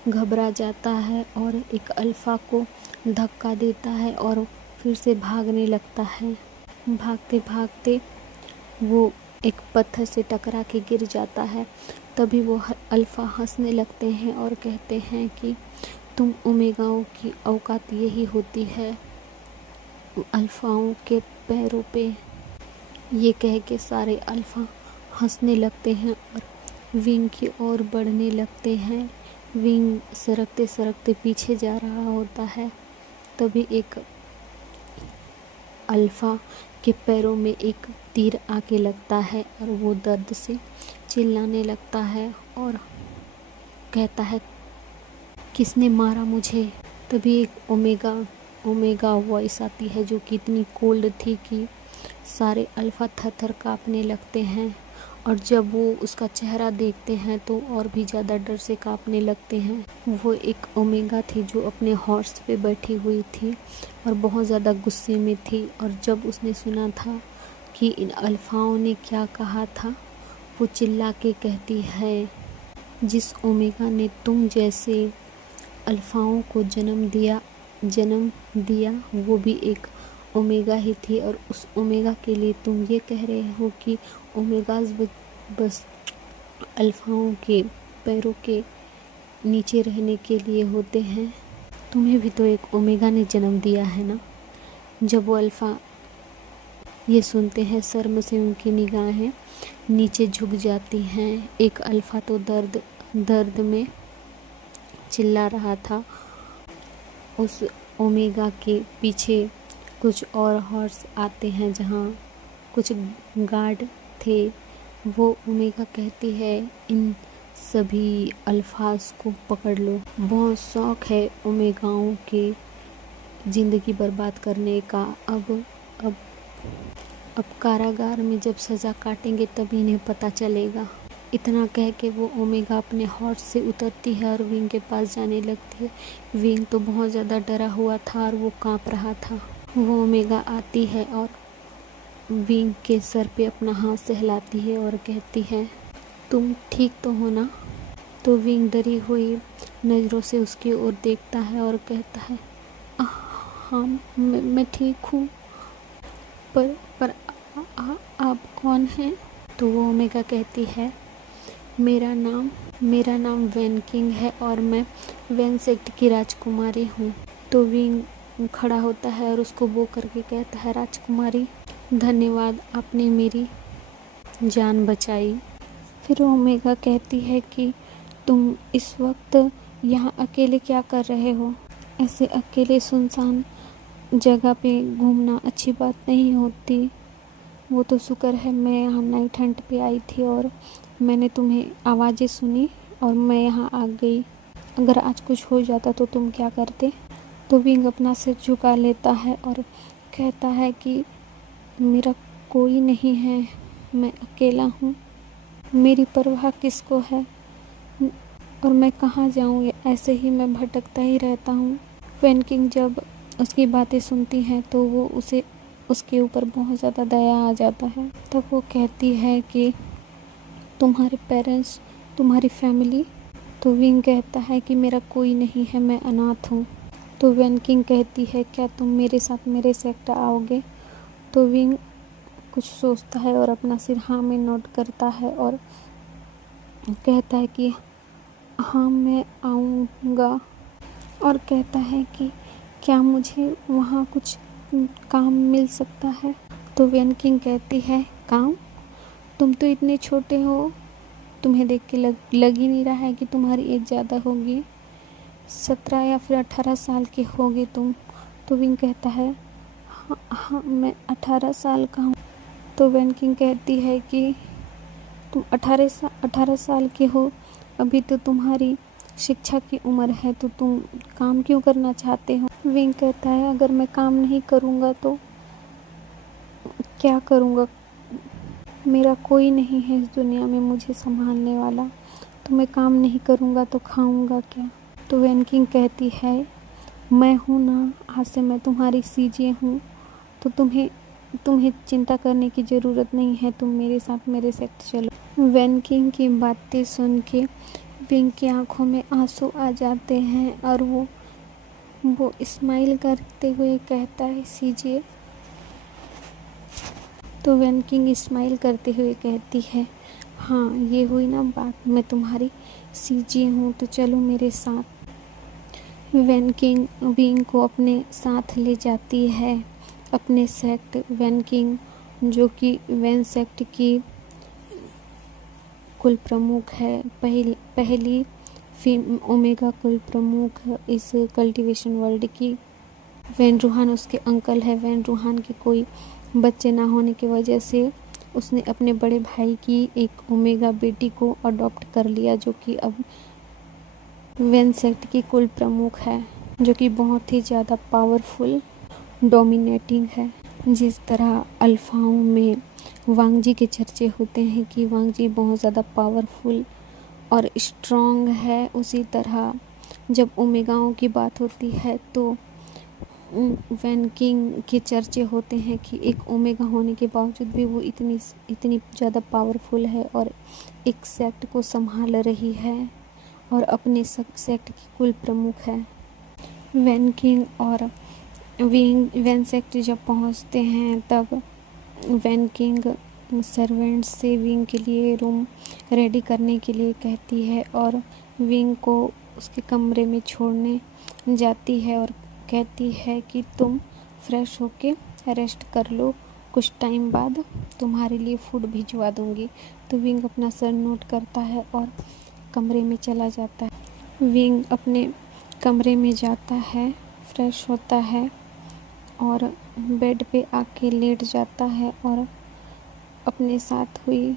घबरा जाता है और एक अल्फ़ा को धक्का देता है और फिर से भागने लगता है। भागते भागते वो एक पत्थर से टकरा के गिर जाता है। तभी वो अल्फ़ा हंसने लगते हैं और कहते हैं कि तुम ओमेगाओं की औकात यही होती है, अल्फ़ाओं के पैरों पे। ये कह के सारे अल्फ़ा हंसने लगते हैं और विंग की ओर बढ़ने लगते हैं। विंग सरकते सरकते पीछे जा रहा होता है। तभी एक अल्फ़ा के पैरों में एक तीर आके लगता है और वो दर्द से चिल्लाने लगता है और कहता है किसने मारा मुझे। तभी एक ओमेगा वॉइस आती है जो कि इतनी कोल्ड थी कि सारे अल्फ़ा थर थर काँपने लगते हैं और जब वो उसका चेहरा देखते हैं तो और भी ज़्यादा डर से काँपने लगते हैं। वो एक ओमेगा थी जो अपने हॉर्स पे बैठी हुई थी और बहुत ज़्यादा गुस्से में थी और जब उसने सुना था कि इन अल्फाओं ने क्या कहा था। वो चिल्ला के कहती है, जिस ओमेगा ने तुम जैसे अल्फाओं को जन्म दिया वो भी एक ओमेगा ही थी, और उस ओमेगा के लिए तुम ये कह रहे हो कि ओमेगाज बस अल्फाओं के पैरों के नीचे रहने के लिए होते हैं। तुम्हें भी तो एक ओमेगा ने जन्म दिया है ना। जब वो अल्फा ये सुनते हैं, शर्म से उनकी निगाहें नीचे झुक जाती हैं। एक अल्फा तो दर्द में चिल्ला रहा था। उस ओमेगा के पीछे कुछ और हॉर्स आते हैं जहाँ कुछ गार्ड थे। वो ओमेगा कहती है, इन सभी अल्फाज को पकड़ लो। बहुत शौक है ओमेगाओं के ज़िंदगी बर्बाद करने का। अब कारागार में जब सज़ा काटेंगे तब इन्हें पता चलेगा। इतना कह के वो ओमेगा अपने हॉर्स से उतरती है और विंग के पास जाने लगती है। विंग तो बहुत ज़्यादा डरा हुआ था और वो कांप रहा था। वो ओमेगा आती है और विंग के सर पे अपना हाथ सहलाती है और कहती है, तुम ठीक तो हो ना। तो विंग डरी हुई नज़रों से उसकी ओर देखता है और कहता है, हाँ मैं ठीक हूँ, पर आप कौन हैं। तो वो ओमेगा कहती है, मेरा नाम वैन किंग है और मैं वैन सेक्ट की राजकुमारी हूँ। तो विंग खड़ा होता है और उसको बो करके कहता है, राजकुमारी धन्यवाद, आपने मेरी जान बचाई। फिर ओमेगा कहती है कि तुम इस वक्त यहाँ अकेले क्या कर रहे हो। ऐसे अकेले सुनसान जगह पे घूमना अच्छी बात नहीं होती। वो तो शुक्र है मैं यहाँ नाइट हंट पे आई थी और मैंने तुम्हें आवाज़ें सुनी और मैं यहाँ आ गई। अगर आज कुछ हो जाता तो तुम क्या करते। तो विंग अपना सिर झुका लेता है और कहता है कि मेरा कोई नहीं है, मैं अकेला हूँ, मेरी परवाह किसको है और मैं कहाँ जाऊँ। ऐसे ही मैं भटकता ही रहता हूँ। वैन किंग जब उसकी बातें सुनती हैं तो वो उसके ऊपर बहुत ज़्यादा दया आ जाता है। तब वो कहती है कि तुम्हारे पेरेंट्स, तुम्हारी फैमिली। तो विंग कहता है कि मेरा कोई नहीं है, मैं अनाथ हूँ। तो वैन किंग कहती है, क्या तुम मेरे साथ मेरे सेक्टर आओगे। तो विंग कुछ सोचता है और अपना सिर हाँ में नोट करता है और कहता है कि हाँ मैं आऊँगा, और कहता है कि क्या मुझे वहाँ कुछ काम मिल सकता है। तो वैन किंग कहती है, काम, तुम तो इतने छोटे हो, तुम्हें देख के लग ही नहीं रहा है कि तुम्हारी एज ज़्यादा होगी, 17 या फिर 18 साल के होगे तुम। तो विंग कहता है, हाँ मैं 18 साल का हूँ। तो वैन किंग कहती है कि तुम 18 साल के हो, अभी तो तुम्हारी शिक्षा की उम्र है, तो तुम काम क्यों करना चाहते हो। विंग कहता है, अगर मैं काम नहीं करूँगा तो क्या करूँगा, मेरा कोई नहीं है इस दुनिया में मुझे संभालने वाला, तो मैं काम नहीं करूँगा तो खाऊँगा क्या। तो वैन किंग कहती है, मैं हूँ ना, आज से मैं तुम्हारी सीजे हूँ, तो तुम्हें चिंता करने की ज़रूरत नहीं है, तुम मेरे साथ मेरे सेक्ट चलो। वैन किंग की बातें सुन के विंग की आंखों में आंसू आ जाते हैं और वो स्माइल करते हुए कहता है, सीजे। तो वैन किंग स्माइल करते हुए कहती है, हाँ ये हुई ना बात, मैं तुम्हारी सीजे हूँ, तो चलो मेरे साथ। वैन किंग विंग को अपने साथ ले जाती है अपने सेक्ट। वैन किंग जो कि वैन सेक्ट की कुल प्रमुख है, पहली ओमेगा कुल प्रमुख इस कल्टीवेशन वर्ल्ड की। वैन रूहान उसके अंकल है। वैन रूहान के कोई बच्चे ना होने की वजह से उसने अपने बड़े भाई की एक ओमेगा बेटी को अडॉप्ट कर लिया, जो कि अब वैन सेक्ट की कुल प्रमुख है, जो कि बहुत ही ज़्यादा पावरफुल डोमिनेटिंग है। जिस तरह अल्फाओं में वांगजी के चर्चे होते हैं कि वांगजी बहुत ज़्यादा पावरफुल और स्ट्रॉन्ग है, उसी तरह जब ओमेगाओं की बात होती है तो वैन किंग के चर्चे होते हैं कि एक ओमेगा होने के बावजूद भी वो इतनी इतनी ज़्यादा पावरफुल है और एक सेक्ट को संभाल रही है और अपने सेक्ट की कुल प्रमुख है। वैन किंग और वैन सेक्ट जब पहुंचते हैं तब वैन किंग सर्वेंट से विंग के लिए रूम रेडी करने के लिए कहती है और विंग को उसके कमरे में छोड़ने जाती है और कहती है कि तुम फ्रेश होके रेस्ट कर लो, कुछ टाइम बाद तुम्हारे लिए फूड भिजवा दूंगी। तो विंग अपना सर नोट करता है और कमरे में चला जाता है। विंग अपने कमरे में जाता है, फ्रेश होता है और बेड पे आके लेट जाता है और अपने साथ हुई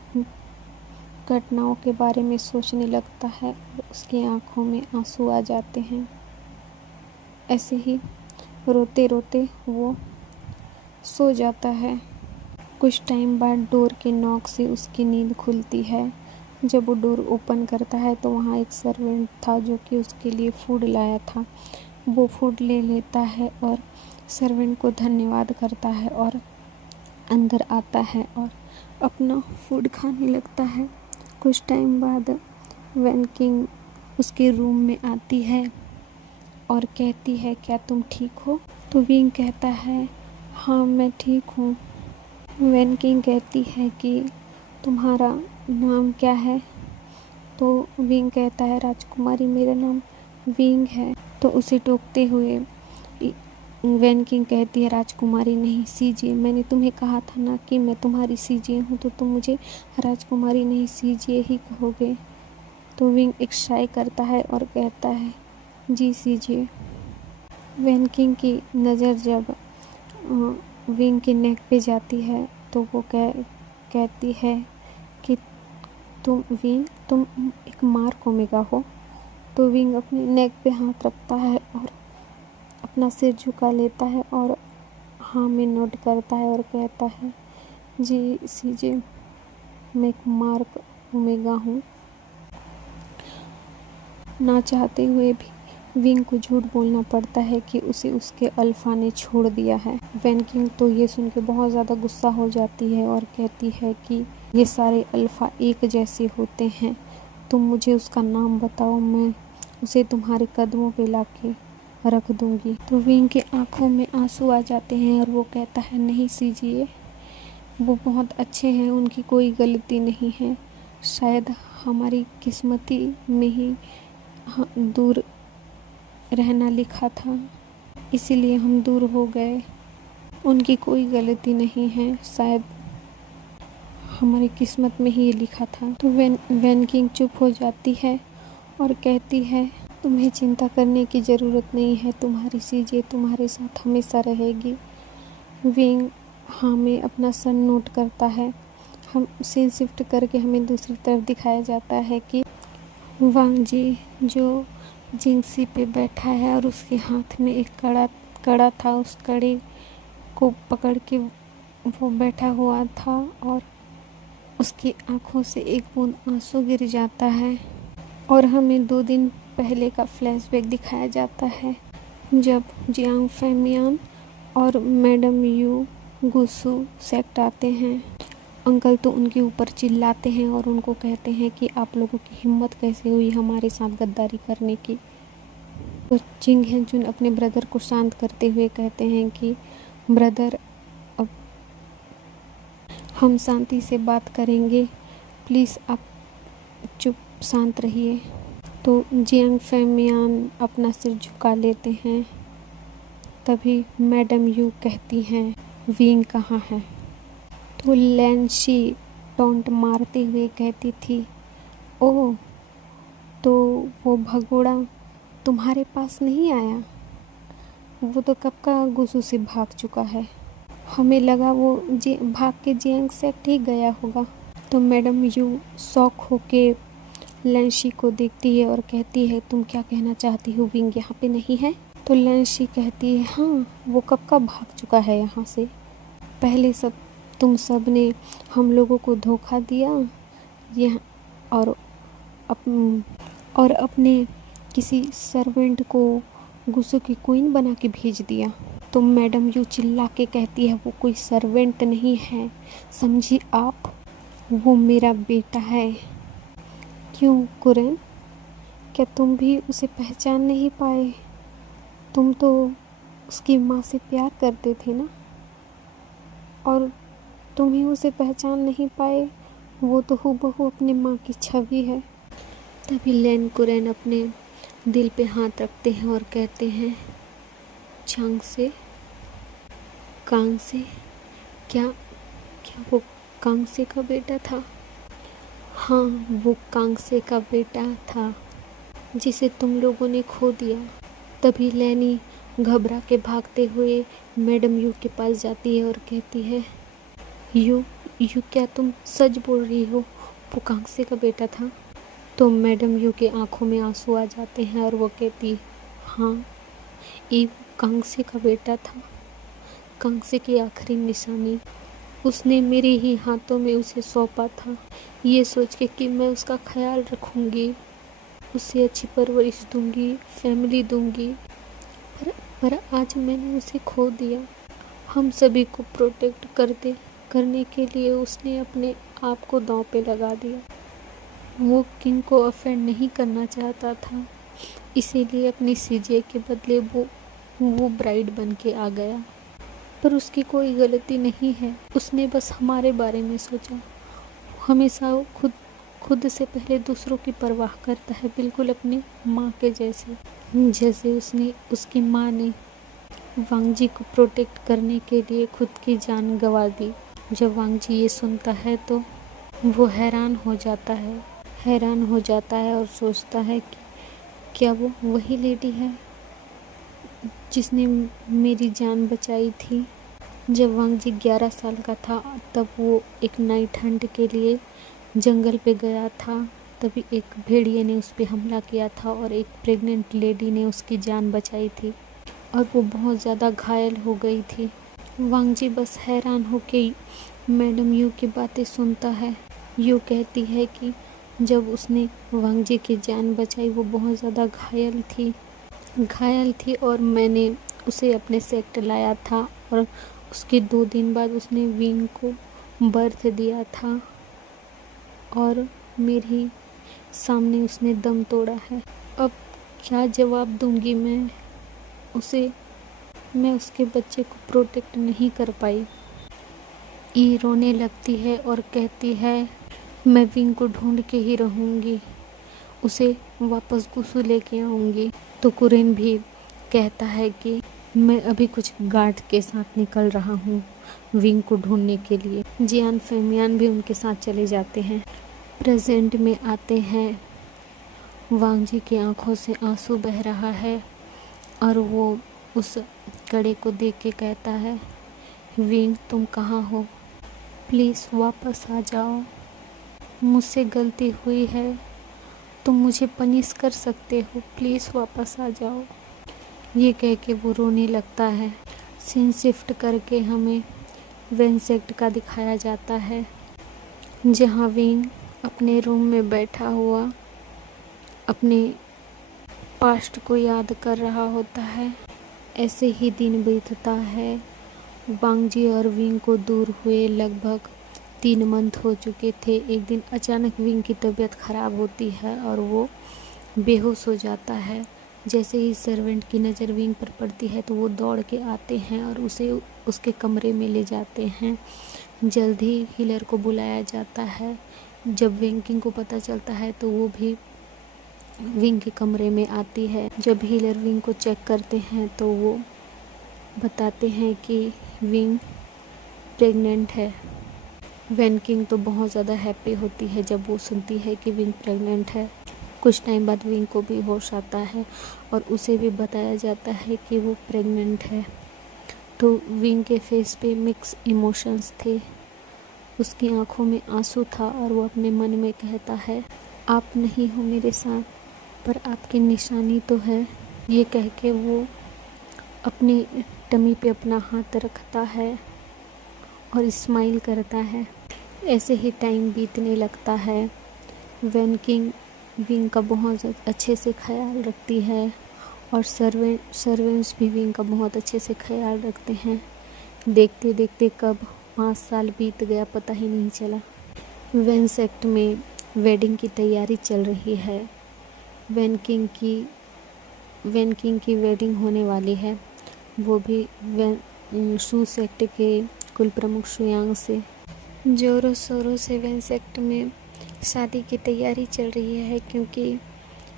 घटनाओं के बारे में सोचने लगता है और उसकी आंखों में आंसू आ जाते हैं। ऐसे ही रोते रोते वो सो जाता है। कुछ टाइम बाद डोर के नॉक से उसकी नींद खुलती है। जब वो डोर ओपन करता है तो वहाँ एक सर्वेंट था जो कि उसके लिए फूड लाया था। वो फूड ले लेता है और सर्वेंट को धन्यवाद करता है और अंदर आता है और अपना फूड खाने लगता है। कुछ टाइम बाद वैन किंग उसके रूम में आती है और कहती है, क्या तुम ठीक हो? तो विंग कहता है, हाँ मैं ठीक हूँ। वैन किंग कहती है कि तुम्हारा नाम क्या है? तो विंग कहता है, राजकुमारी मेरा नाम विंग है। तो उसे टोकते हुए वैन किंग कहती है, राजकुमारी नहीं सीजे, मैंने तुम्हें कहा था ना कि मैं तुम्हारी सीजे हूँ, तो तुम मुझे राजकुमारी नहीं सीजे ही कहोगे। तो विंग एक शाय करता है और कहता है, जी सीजे। वैन किंग की नज़र जब विंग के नेक पे जाती है तो वो कहती है कि तुम एक मार्क ओमेगा हो। तो विंग अपने नेक पे हाथ रखता है और अपना सिर झुका लेता है और हाँ में नोट करता है और कहता है, जी सीजे मैं एक मार्क ओमेगा हूँ। ना चाहते हुए भी विंग को झूठ बोलना पड़ता है कि उसे उसके अल्फा ने छोड़ दिया है। वैन किंग तो ये सुन के बहुत ज़्यादा गुस्सा हो जाती है और कहती है कि ये सारे अल्फा एक जैसे होते हैं, तुम मुझे उसका नाम बताओ, मैं उसे तुम्हारे कदमों पे लाके रख दूंगी। तो विंग के आंखों में आंसू आ जाते हैं और वो कहता है, नहीं सीजिए, वो बहुत अच्छे हैं, उनकी कोई गलती नहीं है, शायद हमारी किस्मती में ही दूर रहना लिखा था, इसीलिए हम दूर हो गए, उनकी कोई गलती नहीं है, शायद हमारी किस्मत में ही ये लिखा था। तो वैन किंग चुप हो जाती है और कहती है, तुम्हें चिंता करने की ज़रूरत नहीं है, तुम्हारी सीजे तुम्हारे साथ हमेशा रहेगी। विंग हाँ में अपना सर नोट करता है। हम सीन शिफ्ट करके हमें दूसरी तरफ दिखाया जाता है कि वांग जी जो जिंक्सी पे बैठा है और उसके हाथ में एक कड़ा था, उस कड़े को पकड़ के वो बैठा हुआ था और उसकी आंखों से एक बूंद आंसू गिर जाता है और हमें 2 दिन पहले का फ्लैशबैक दिखाया जाता है जब जियांग फैमियान और मैडम यू गुसु सेक्ट आते हैं। अंकल तो उनके ऊपर चिल्लाते हैं और उनको कहते हैं कि आप लोगों की हिम्मत कैसे हुई हमारे साथ गद्दारी करने की। तो चिंग हेजुन अपने ब्रदर को शांत करते हुए कहते हैं कि ब्रदर, अब हम शांति से बात करेंगे, प्लीज़ आप चुप शांत रहिए। तो जियांग फैमियान अपना सिर झुका लेते हैं। तभी मैडम यू कहती हैं, विंग कहाँ है? तो लैंशी टोंट मारते हुए कहती थी, ओह, तो वो भगोड़ा तुम्हारे पास नहीं आया? वो तो कब का गुस्सू से भाग चुका है, हमें लगा वो भाग के जियांग सेक्ट ही गया होगा। तो मैडम यू शॉक होके लैंशी को देखती है और कहती है, तुम क्या कहना चाहती हो, विंग यहाँ पे नहीं है? तो लैंशी कहती है, हाँ वो कब का भाग चुका है यहाँ से, पहले तुम सब ने हम लोगों को धोखा दिया यह और अपने किसी सर्वेंट को गुस्सू की क्वीन बना के भेज दिया। तो मैडम यू चिल्ला के कहती है वो कोई सर्वेंट नहीं है, समझी आप, वो मेरा बेटा है। क्यों कुरैन, क्या तुम भी उसे पहचान नहीं पाए? तुम तो उसकी माँ से प्यार करते थे ना, और तुम ही उसे पहचान नहीं पाए? वो तो हूबहू अपनी माँ की छवि है। तभी लैन कुरैन अपने दिल पे हाथ रखते हैं और कहते हैं, चांग से, कांग से, क्या क्या वो कांग से का बेटा था? हाँ, वो कांग से का बेटा था जिसे तुम लोगों ने खो दिया। तभी लैनी घबरा के भागते हुए मैडम यू के पास जाती है और कहती है, यू यू क्या तुम सच बोल रही हो, वो कांगसे का बेटा था? तो मैडम यू के आंखों में आंसू आ जाते हैं और वो कहती, हाँ, ये कांगसे का बेटा था। कांगसे की आखिरी निशानी उसने मेरे ही हाथों में उसे सौंपा था, ये सोच के कि मैं उसका ख्याल रखूंगी, उसे अच्छी परवरिश दूंगी, फैमिली दूंगी। पर आज मैंने उसे खो दिया। हम सभी को प्रोटेक्ट करने के लिए उसने अपने आप को दांव पे लगा दिया। वो किंग को ऑफेंड नहीं करना चाहता था, इसीलिए अपनी सीजे के बदले वो ब्राइड बन के आ गया। पर उसकी कोई गलती नहीं है, उसने बस हमारे बारे में सोचा। हमेशा खुद से पहले दूसरों की परवाह करता है, बिल्कुल अपनी माँ के जैसे उसकी माँ ने वांगजी को प्रोटेक्ट करने के लिए खुद की जान गंवा दी। जब वांगजी ये सुनता है तो वो हैरान हो जाता है और सोचता है कि क्या वो वही लेडी है जिसने मेरी जान बचाई थी। जब वांगजी 11 साल का था तब वो एक नाइट हंट के लिए जंगल पे गया था। तभी एक भेड़िए ने उस पे हमला किया था और एक प्रेग्नेंट लेडी ने उसकी जान बचाई थी और वो बहुत ज़्यादा घायल हो गई थी। वांगजी बस हैरान होके मैडम यू की बातें सुनता है। यू कहती है कि जब उसने वांगजी की जान बचाई वो बहुत ज़्यादा घायल थी और मैंने उसे अपने सेक्टर लाया था और उसके 2 दिन बाद उसने विंग को बर्थ दिया था और मेरे सामने उसने दम तोड़ा है। अब क्या जवाब दूंगी मैं उसके बच्चे को प्रोटेक्ट नहीं कर पाई। ई रोने लगती है और कहती है, मैं विंग को ढूंढ के ही रहूँगी, उसे वापस गुसू लेके आऊँगी। तो कुरैन भी कहता है कि मैं अभी कुछ गार्ड के साथ निकल रहा हूँ विंग को ढूंढने के लिए। जियान फेमियान भी उनके साथ चले जाते हैं। प्रेजेंट में आते हैं, वांगजी की आंखों से आंसू बह रहा है और वो उस कड़े को देख के कहता है, विंग तुम कहाँ हो, प्लीज़ वापस आ जाओ, मुझसे गलती हुई है, तुम मुझे पनिश कर सकते हो, प्लीज़ वापस आ जाओ। ये कह के वो रोने लगता है। सीन शिफ्ट करके हमें वेंसेक्ट का दिखाया जाता है, जहाँ विंग अपने रूम में बैठा हुआ अपने पास्ट को याद कर रहा होता है। ऐसे ही दिन बीतता है। वांगजी और विंग को दूर हुए लगभग 3 मंथ हो चुके थे। एक दिन अचानक विंग की तबीयत ख़राब होती है और वो बेहोश हो जाता है। जैसे ही सर्वेंट की नज़र विंग पर पड़ती है तो वो दौड़ के आते हैं और उसे उसके कमरे में ले जाते हैं। जल्द ही हीलर को बुलाया जाता है। जब विंग को पता चलता है तो वो भी विंग के कमरे में आती है। जब हीलर विंग को चेक करते हैं तो वो बताते हैं कि विंग प्रेग्नेंट है। वैन किंग तो बहुत ज़्यादा हैप्पी होती है जब वो सुनती है कि विंग प्रेग्नेंट है। कुछ टाइम बाद विंग को भी होश आता है और उसे भी बताया जाता है कि वो प्रेग्नेंट है। तो विंग के फेस पे मिक्स इमोशंस थे, उसकी आंखों में आंसू था और वो अपने मन में कहता है, आप नहीं हो मेरे साथ पर आपकी निशानी तो है। ये कह के वो अपनी टमी पे अपना हाथ रखता है और स्माइल करता है। ऐसे ही टाइम बीतने लगता है। वैन किंग विंग का बहुत अच्छे से ख्याल रखती है और सर्वेंट्स भी विंग का बहुत अच्छे से ख्याल रखते हैं। देखते देखते कब 5 साल बीत गया पता ही नहीं चला। वेंसेक्ट में वेडिंग की तैयारी चल रही है। वेन किंग की वेडिंग होने वाली है, वो भी शू सेक्ट के कुल प्रमुख शुयांग से। जोरों शोरों से वेंसेक्ट में शादी की तैयारी चल रही है, क्योंकि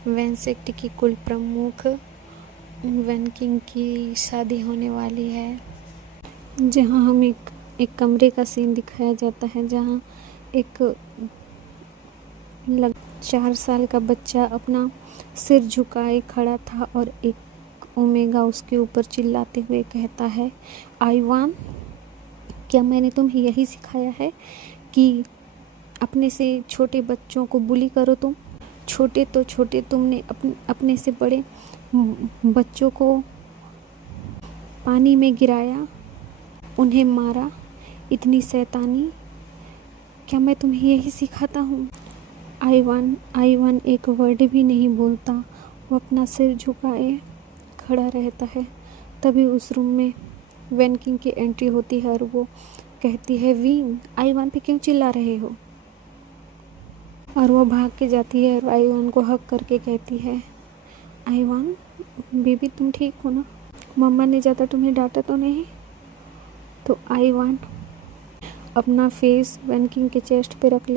वेंसेक्ट की कुल प्रमुख वेन किंग की शादी होने वाली है। जहां हम एक कमरे का सीन दिखाया जाता है, जहां एक 4 साल का बच्चा अपना सिर झुकाए खड़ा था और एक ओमेगा उसके ऊपर चिल्लाते हुए कहता है, आइवान, क्या मैंने तुम्हें यही सिखाया है कि अपने से छोटे बच्चों को बुली करो? तुम छोटे तो छोटे, तुमने अपने से बड़े बच्चों को पानी में गिराया, उन्हें मारा, इतनी शैतानी, क्या मैं तुम्हें यही सिखाता हूँ? आइवान एक वर्ड भी नहीं बोलता, वो अपना सिर झुकाए खड़ा रहता है। तभी उस रूम में वेन किंग की एंट्री होती है और वो कहती है, विंग, आइवान पे क्यों चिल्ला रहे हो? और वो भाग के जाती है और आइवान को हक करके कहती है, आइवान बेबी, तुम ठीक हो ना? मम्मा ने ज़्यादा तुम्हें डांटा तो नहीं? तो आइवान अपना फेस वेन किंग के चेस्ट पे रख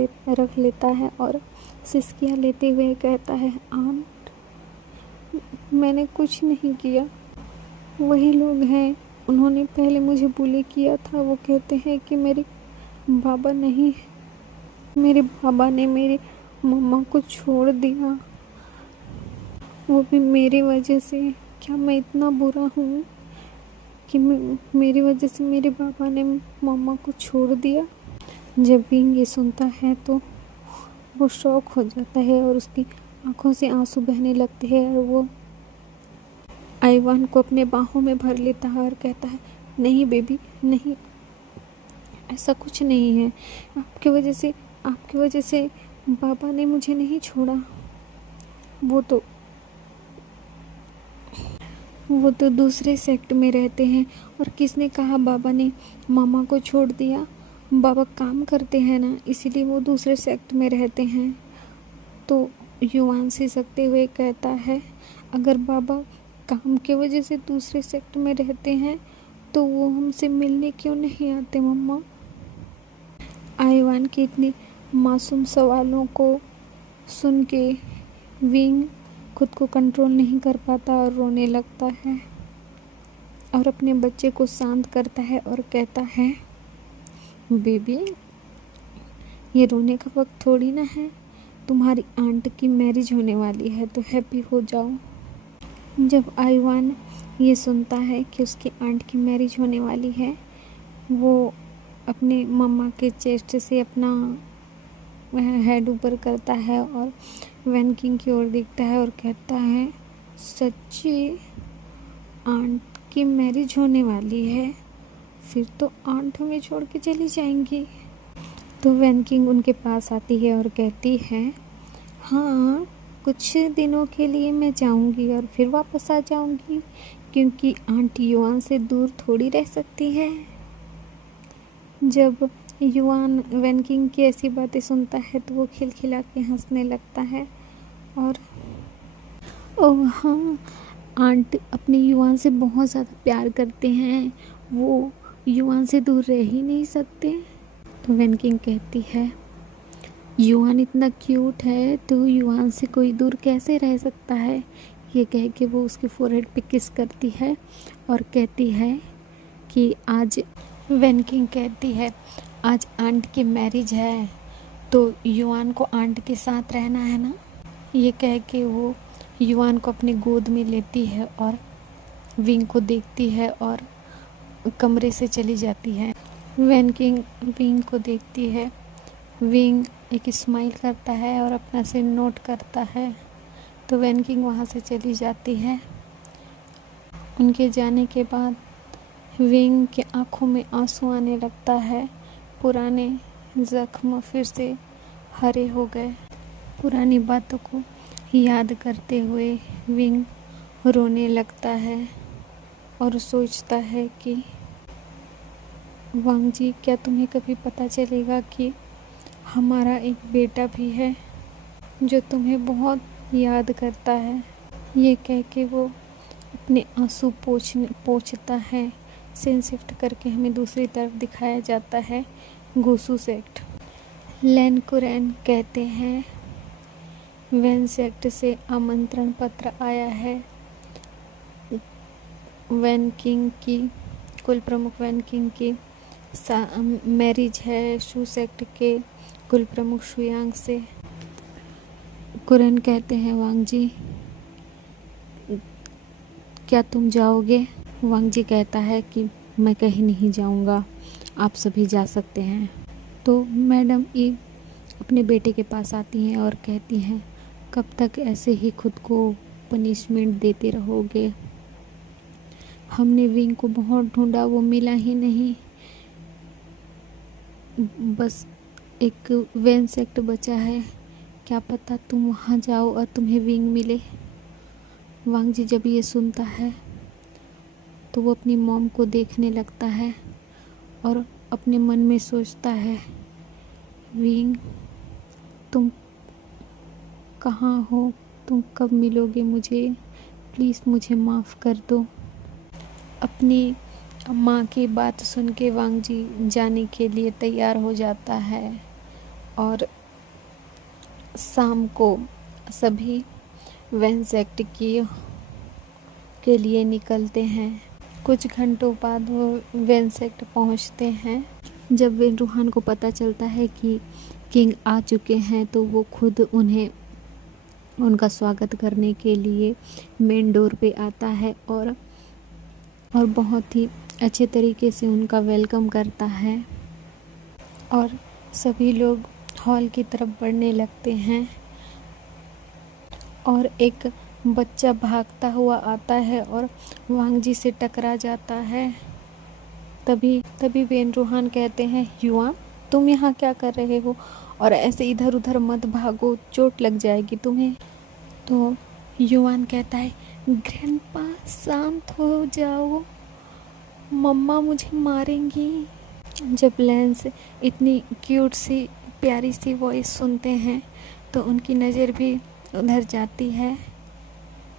लेता है और सिसकियाँ लेते हुए कहता है, आंट, मैंने कुछ नहीं किया। वही लोग हैं, उन्होंने पहले मुझे बुली किया था। वो कहते हैं कि मेरे बाबा नहीं है, मेरे बाबा ने मेरी मम्मा को छोड़ दिया, वो भी मेरी वजह से। क्या मैं इतना बुरा हूँ कि मेरी वजह से मेरे पापा ने मम्मा को छोड़ दिया? जब विंग ये सुनता है तो वो शॉक हो जाता है और उसकी आंखों से आंसू बहने लगते हैं और वो आइवान को अपने बाहों में भर लेता है और कहता है, नहीं बेबी, नहीं, ऐसा कुछ नहीं है। आपकी वजह से बाबा ने मुझे नहीं छोड़ा। वो तो दूसरे सेक्ट में रहते हैं। और किसने कहा बाबा ने मामा को छोड़ दिया? बाबा काम करते हैं ना, इसीलिए वो दूसरे सेक्ट में रहते हैं। तो युवान सिसकते हुए कहता है, अगर बाबा काम की वजह से दूसरे सेक्ट में रहते हैं तो वो हमसे मिलने क्यों नहीं आते मम्मा? आइवान के इतने मासूम सवालों को सुन के विंग खुद को कंट्रोल नहीं कर पाता और रोने लगता है और अपने बच्चे को शांत करता है और कहता है, बेबी, ये रोने का वक्त थोड़ी ना है, तुम्हारी आंट की मैरिज होने वाली है तो हैप्पी हो जाओ। जब आइवान ये सुनता है कि उसकी आंट की मैरिज होने वाली है, वो अपने मम्मा के चेस्ट से अपना हेड ऊपर करता है और वेन किंग की ओर देखता है और कहता है, सच्ची आंट की मैरिज होने वाली है? फिर तो आंट हमें छोड़ के चली जाएंगी। तो वेन किंग उनके पास आती है और कहती है, हाँ, कुछ दिनों के लिए मैं जाऊंगी और फिर वापस आ जाऊंगी, क्योंकि आंट युआन से दूर थोड़ी रह सकती है। जब युआन वेन किंग की ऐसी बातें सुनता है तो वो खिलखिला के हंसने लगता है और ओह हाँ, आंट अपने युआन से बहुत ज़्यादा प्यार करते हैं, वो युआन से दूर रह ही नहीं सकते। तो वेन किंग कहती है, युआन इतना क्यूट है तो युआन से कोई दूर कैसे रह सकता है? ये कह के वो उसके फोरहेड पे किस करती है और कहती है कि आज वेन किंग कहती है, आज आंट की मैरिज है तो युआन को आंट के साथ रहना है ना। ये कह के वो युआन को अपनी गोद में लेती है और विंग को देखती है और कमरे से चली जाती है। वेन किंग विंग को देखती है, विंग एक स्माइल करता है और अपना सिर नोट करता है। तो वेन किंग वहाँ से चली जाती है। उनके जाने के बाद विंग के आँखों में आंसू आने लगता है। पुराने ज़ख्म फिर से हरे हो गए। पुरानी बातों को याद करते हुए विंग रोने लगता है और सोचता है कि वांग जी, क्या तुम्हें कभी पता चलेगा कि हमारा एक बेटा भी है जो तुम्हें बहुत याद करता है। ये कह के वो अपने आंसू पोंछता है। सीन शिफ्ट करके हमें दूसरी तरफ दिखाया जाता है गोसू सेक्ट। लैन कुरैन कहते हैं वैन सेक्ट से आमंत्रण पत्र आया है। वैन किंग की, कुल प्रमुख वैन किंग की मैरिज है शू सेक्ट के कुल प्रमुख शुयांग से। कुरैन कहते हैं वांग जी, क्या तुम जाओगे? वांग जी कहता है कि मैं कहीं नहीं जाऊंगा, आप सभी जा सकते हैं। तो मैडम ई अपने बेटे के पास आती हैं और कहती हैं, कब तक ऐसे ही खुद को पनिशमेंट देते रहोगे? हमने विंग को बहुत ढूंढा, वो मिला ही नहीं। बस एक वैन सेक्ट बचा है, क्या पता तुम वहाँ जाओ और तुम्हें विंग मिले। वांग जी जब ये सुनता है तो वो अपनी मॉम को देखने लगता है और अपने मन में सोचता है, विंग तुम कहाँ हो? तुम कब मिलोगे मुझे? प्लीज़ मुझे माफ़ कर दो। अपनी माँ की बात सुन के वांग जी जाने के लिए तैयार हो जाता है और शाम को सभी वेंसेक्ट के लिए निकलते हैं। कुछ घंटों बाद वो वेंसेक्ट पहुंचते हैं। जब वेन रूहान को पता चलता है कि किंग आ चुके हैं तो वो खुद उनका स्वागत करने के लिए मेन डोर पे आता है और बहुत ही अच्छे तरीके से उनका वेलकम करता है और सभी लोग हॉल की तरफ बढ़ने लगते हैं और एक बच्चा भागता हुआ आता है और वांग जी से टकरा जाता है। तभी वेन रूहान कहते हैं, युआन तुम यहाँ क्या कर रहे हो? और ऐसे इधर उधर मत भागो, चोट लग जाएगी तुम्हें। तो युआन कहता है, ग्रैंडपा शांत हो जाओ, मम्मा मुझे मारेंगी। जब लेंस इतनी क्यूट सी प्यारी सी वॉइस सुनते हैं तो उनकी नज़र भी उधर जाती है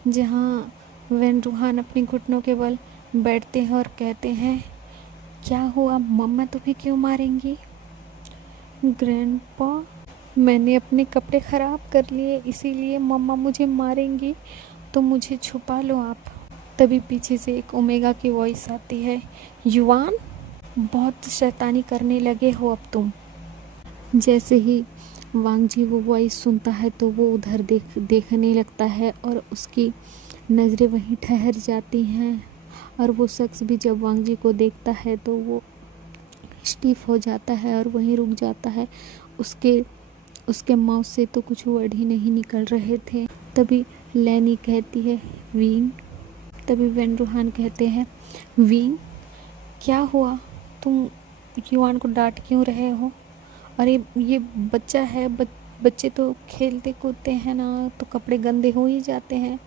जहाँ वेन रूहान अपनी घुटनों के बल बैठते हैं और कहते हैं, क्या हुआ मम्मा, तुम्हें क्यों मारेंगी? ग्रैंडपा मैंने अपने कपड़े ख़राब कर लिए इसीलिए मम्मा मुझे मारेंगी, तो मुझे छुपा लो आप। तभी पीछे से एक ओमेगा की वॉइस आती है, युआन बहुत शैतानी करने लगे हो अब तुम। जैसे ही वांग जी वो वॉइस सुनता है तो वो उधर देखने लगता है और उसकी नज़रें वहीं ठहर जाती हैं और वो शख्स भी जब वांग जी को देखता है तो वो स्टिफ हो जाता है और वहीं रुक जाता है। उसके माउथ से तो कुछ वर्ड ही नहीं निकल रहे थे। तभी लैनी कहती है, विंग। तभी वेन रूहान कहते हैं, विंग क्या हुआ, तुम युआन को डांट क्यों रहे हो? अरे ये बच्चा है, बच्चे तो खेलते कूदते हैं ना, तो कपड़े गंदे हो ही जाते हैं,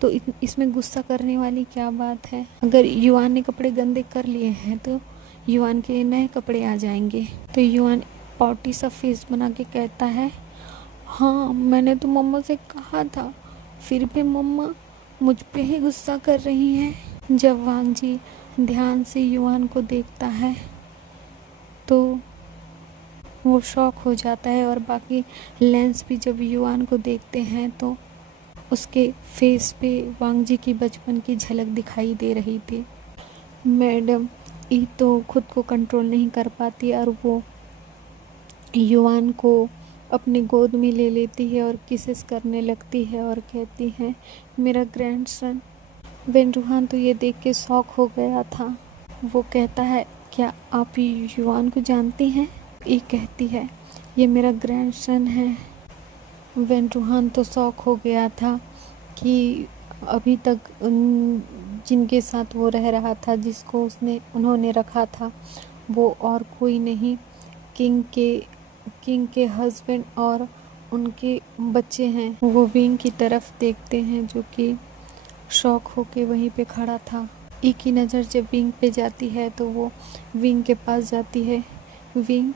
तो इसमें गुस्सा करने वाली क्या बात है? अगर युआन ने कपड़े गंदे कर लिए हैं तो युआन के नए कपड़े आ जाएंगे। तो युआन पॉटी सा फेस बना के कहता है, हाँ मैंने तो मम्मा से कहा था, फिर भी मम्मा मुझ पे ही गुस्सा कर रही हैं। जब वांग जी ध्यान से युआन को देखता है तो वो शॉक हो जाता है और बाकी लेंस भी जब युआन को देखते हैं तो उसके फेस पे वांग जी की बचपन की झलक दिखाई दे रही थी। मैडम ई तो खुद को कंट्रोल नहीं कर पाती और वो युआन को अपनी गोद में ले लेती है और किसेस करने लगती है और कहती है, मेरा ग्रैंडसन। वेन रूहान तो ये देख के शॉक हो गया था। वो कहता है, क्या आप युआन को जानती हैं? ये कहती है, ये मेरा ग्रैंडसन है। वेन रूहान तो शॉक हो गया था कि अभी तक जिनके साथ वो रह रहा था, जिसको उन्होंने रखा था, वो और कोई नहीं, किंग के हस्बैंड और उनके बच्चे हैं। वो विंग की तरफ देखते हैं जो कि शॉक होके वहीं पे खड़ा था। एक ही नज़र जब विंग पे जाती है तो वो विंग के पास जाती है। विंग,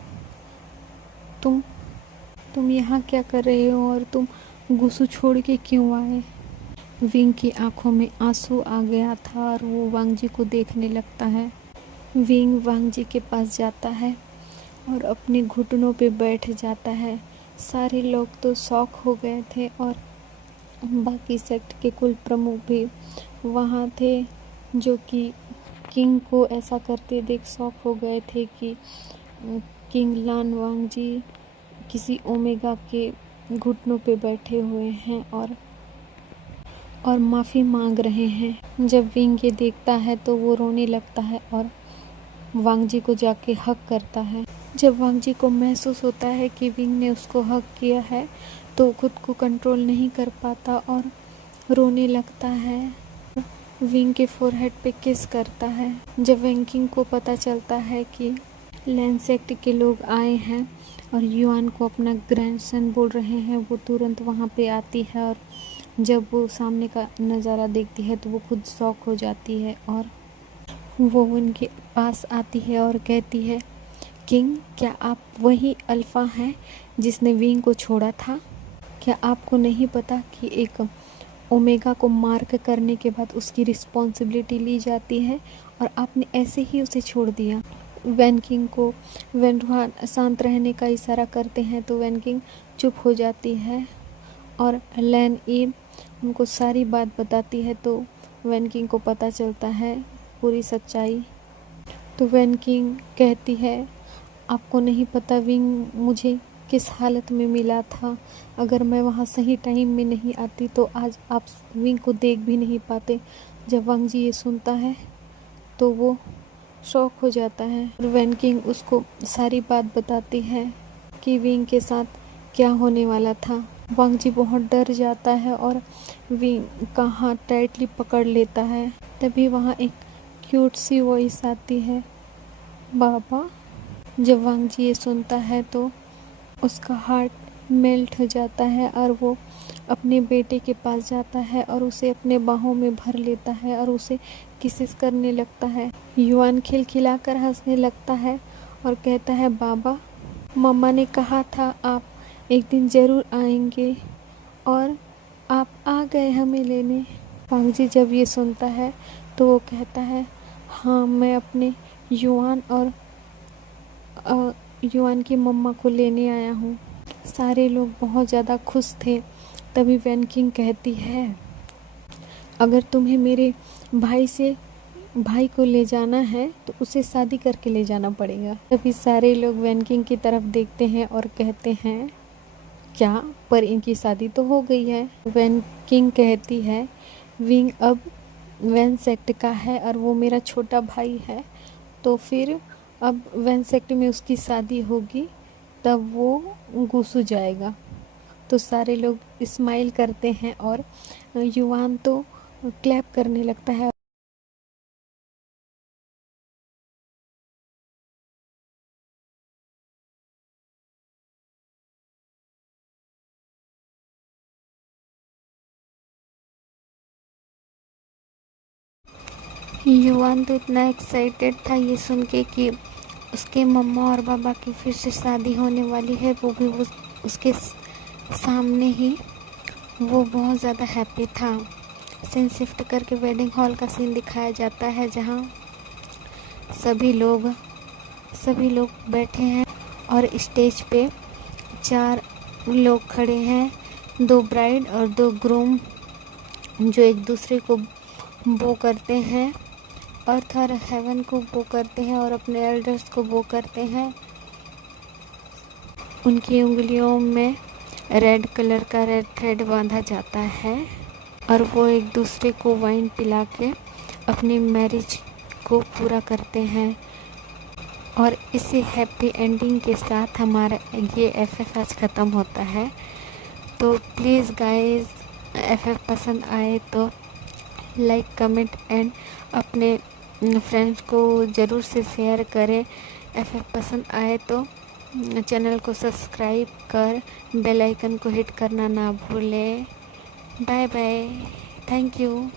तुम यहाँ क्या कर रहे हो और तुम गुस्सू छोड़ के क्यों आए? विंग की आंखों में आंसू आ गया था और वो वांग जी को देखने लगता है। विंग वांग जी के पास जाता है और अपने घुटनों पे बैठ जाता है। सारे लोग तो शॉक हो गए थे और बाकी सेक्ट के कुल प्रमुख भी वहाँ थे, जो कि किंग को ऐसा करते देख शॉक हो गए थे कि किंग लान वांग जी किसी ओमेगा के घुटनों पे बैठे हुए हैं और माफ़ी मांग रहे हैं। जब विंग ये देखता है तो वो रोने लगता है और वांग जी को जाके हक करता है। जब वांग जी को महसूस होता है कि विंग ने उसको हक किया है तो खुद को कंट्रोल नहीं कर पाता और रोने लगता है। विंग के फोरहेड पे किस करता है। जब वैंकिंग को पता चलता है कि लैन सेक्ट के लोग आए हैं और युआन को अपना ग्रैंडसन बोल रहे हैं, वो तुरंत वहाँ पे आती है और जब वो सामने का नज़ारा देखती है तो वो खुद शॉक हो जाती है और वो उनके पास आती है और कहती है, किंग, क्या आप वही अल्फ़ा हैं जिसने विंग को छोड़ा था? क्या आपको नहीं पता कि एक ओमेगा को मार्क करने के बाद उसकी रिस्पॉन्सिबिलिटी ली जाती है और आपने ऐसे ही उसे छोड़ दिया? वैन किंग को वैन रुहान शांत रहने का इशारा करते हैं तो वैन किंग चुप हो जाती है और लैन ई उनको सारी बात बताती है तो वैन किंग को पता चलता है पूरी सच्चाई। तो वैन किंग कहती है, आपको नहीं पता विंग मुझे किस हालत में मिला था। अगर मैं वहाँ सही टाइम में नहीं आती तो आज आप विंग को देख भी नहीं पाते। जब वांग जी ये सुनता है तो वो शॉक हो जाता है और वैन किंग उसको सारी बात बताती है कि विंग के साथ क्या होने वाला था। वांग जी बहुत डर जाता है और विंग का हाथ टाइटली पकड़ लेता है। तभी वहाँ एक क्यूट सी वॉइस आती है, बाबा। जब वांग जी ये सुनता है तो उसका हार्ट मेल्ट हो जाता है और वो अपने बेटे के पास जाता है और उसे अपने बाहों में भर लेता है और उसे किसेस करने लगता है। युआन खिलखिलाकर हंसने लगता है और कहता है, बाबा, मम्मा ने कहा था आप एक दिन ज़रूर आएंगे और आप आ गए हमें लेने। वांग जी जब ये सुनता है तो वो कहता है, हाँ, मैं अपने युआन और युआन की मम्मा को लेने आया हूँ। सारे लोग बहुत ज़्यादा खुश थे। तभी वैन किंग कहती है, अगर तुम्हें मेरे भाई को ले जाना है तो उसे शादी करके ले जाना पड़ेगा। तभी सारे लोग वैन किंग की तरफ देखते हैं और कहते हैं, क्या? पर इनकी शादी तो हो गई है। वैन किंग कहती है, विंग अब वैन सेक्ट का है और वो मेरा छोटा भाई है, तो फिर अब वैन सेक्ट में उसकी शादी होगी तब वो गुस्सू जाएगा। तो सारे लोग स्माइल करते हैं और युआन तो क्लैप करने लगता है। युआन तो इतना एक्साइटेड था ये सुन के कि उसके मम्मा और पापा की फिर से शादी होने वाली है, वो भी उसके सामने ही। वो बहुत ज़्यादा हैप्पी था। सीन शिफ्ट करके वेडिंग हॉल का सीन दिखाया जाता है जहाँ सभी लोग बैठे हैं और स्टेज पे 4 लोग खड़े हैं, 2 ब्राइड और 2 ग्रूम, जो एक दूसरे को बो करते हैं, अर्थ और हेवन को बो करते हैं और अपने एल्डर्स को बो करते हैं। उनकी उंगलियों में रेड कलर का रेड थ्रेड बांधा जाता है और वो एक दूसरे को वाइन पिला के अपनी मैरिज को पूरा करते हैं। और इसी हैप्पी एंडिंग के साथ हमारा ये एफएफ आज ख़त्म होता है। तो प्लीज़ गाइस, एफएफ पसंद आए तो लाइक, कमेंट एंड अपने फ्रेंड्स को ज़रूर से शेयर करें। एफएफ पसंद आए तो चैनल को सब्सक्राइब कर बेल आइकन को हिट करना ना भूलें। Bye bye, thank you.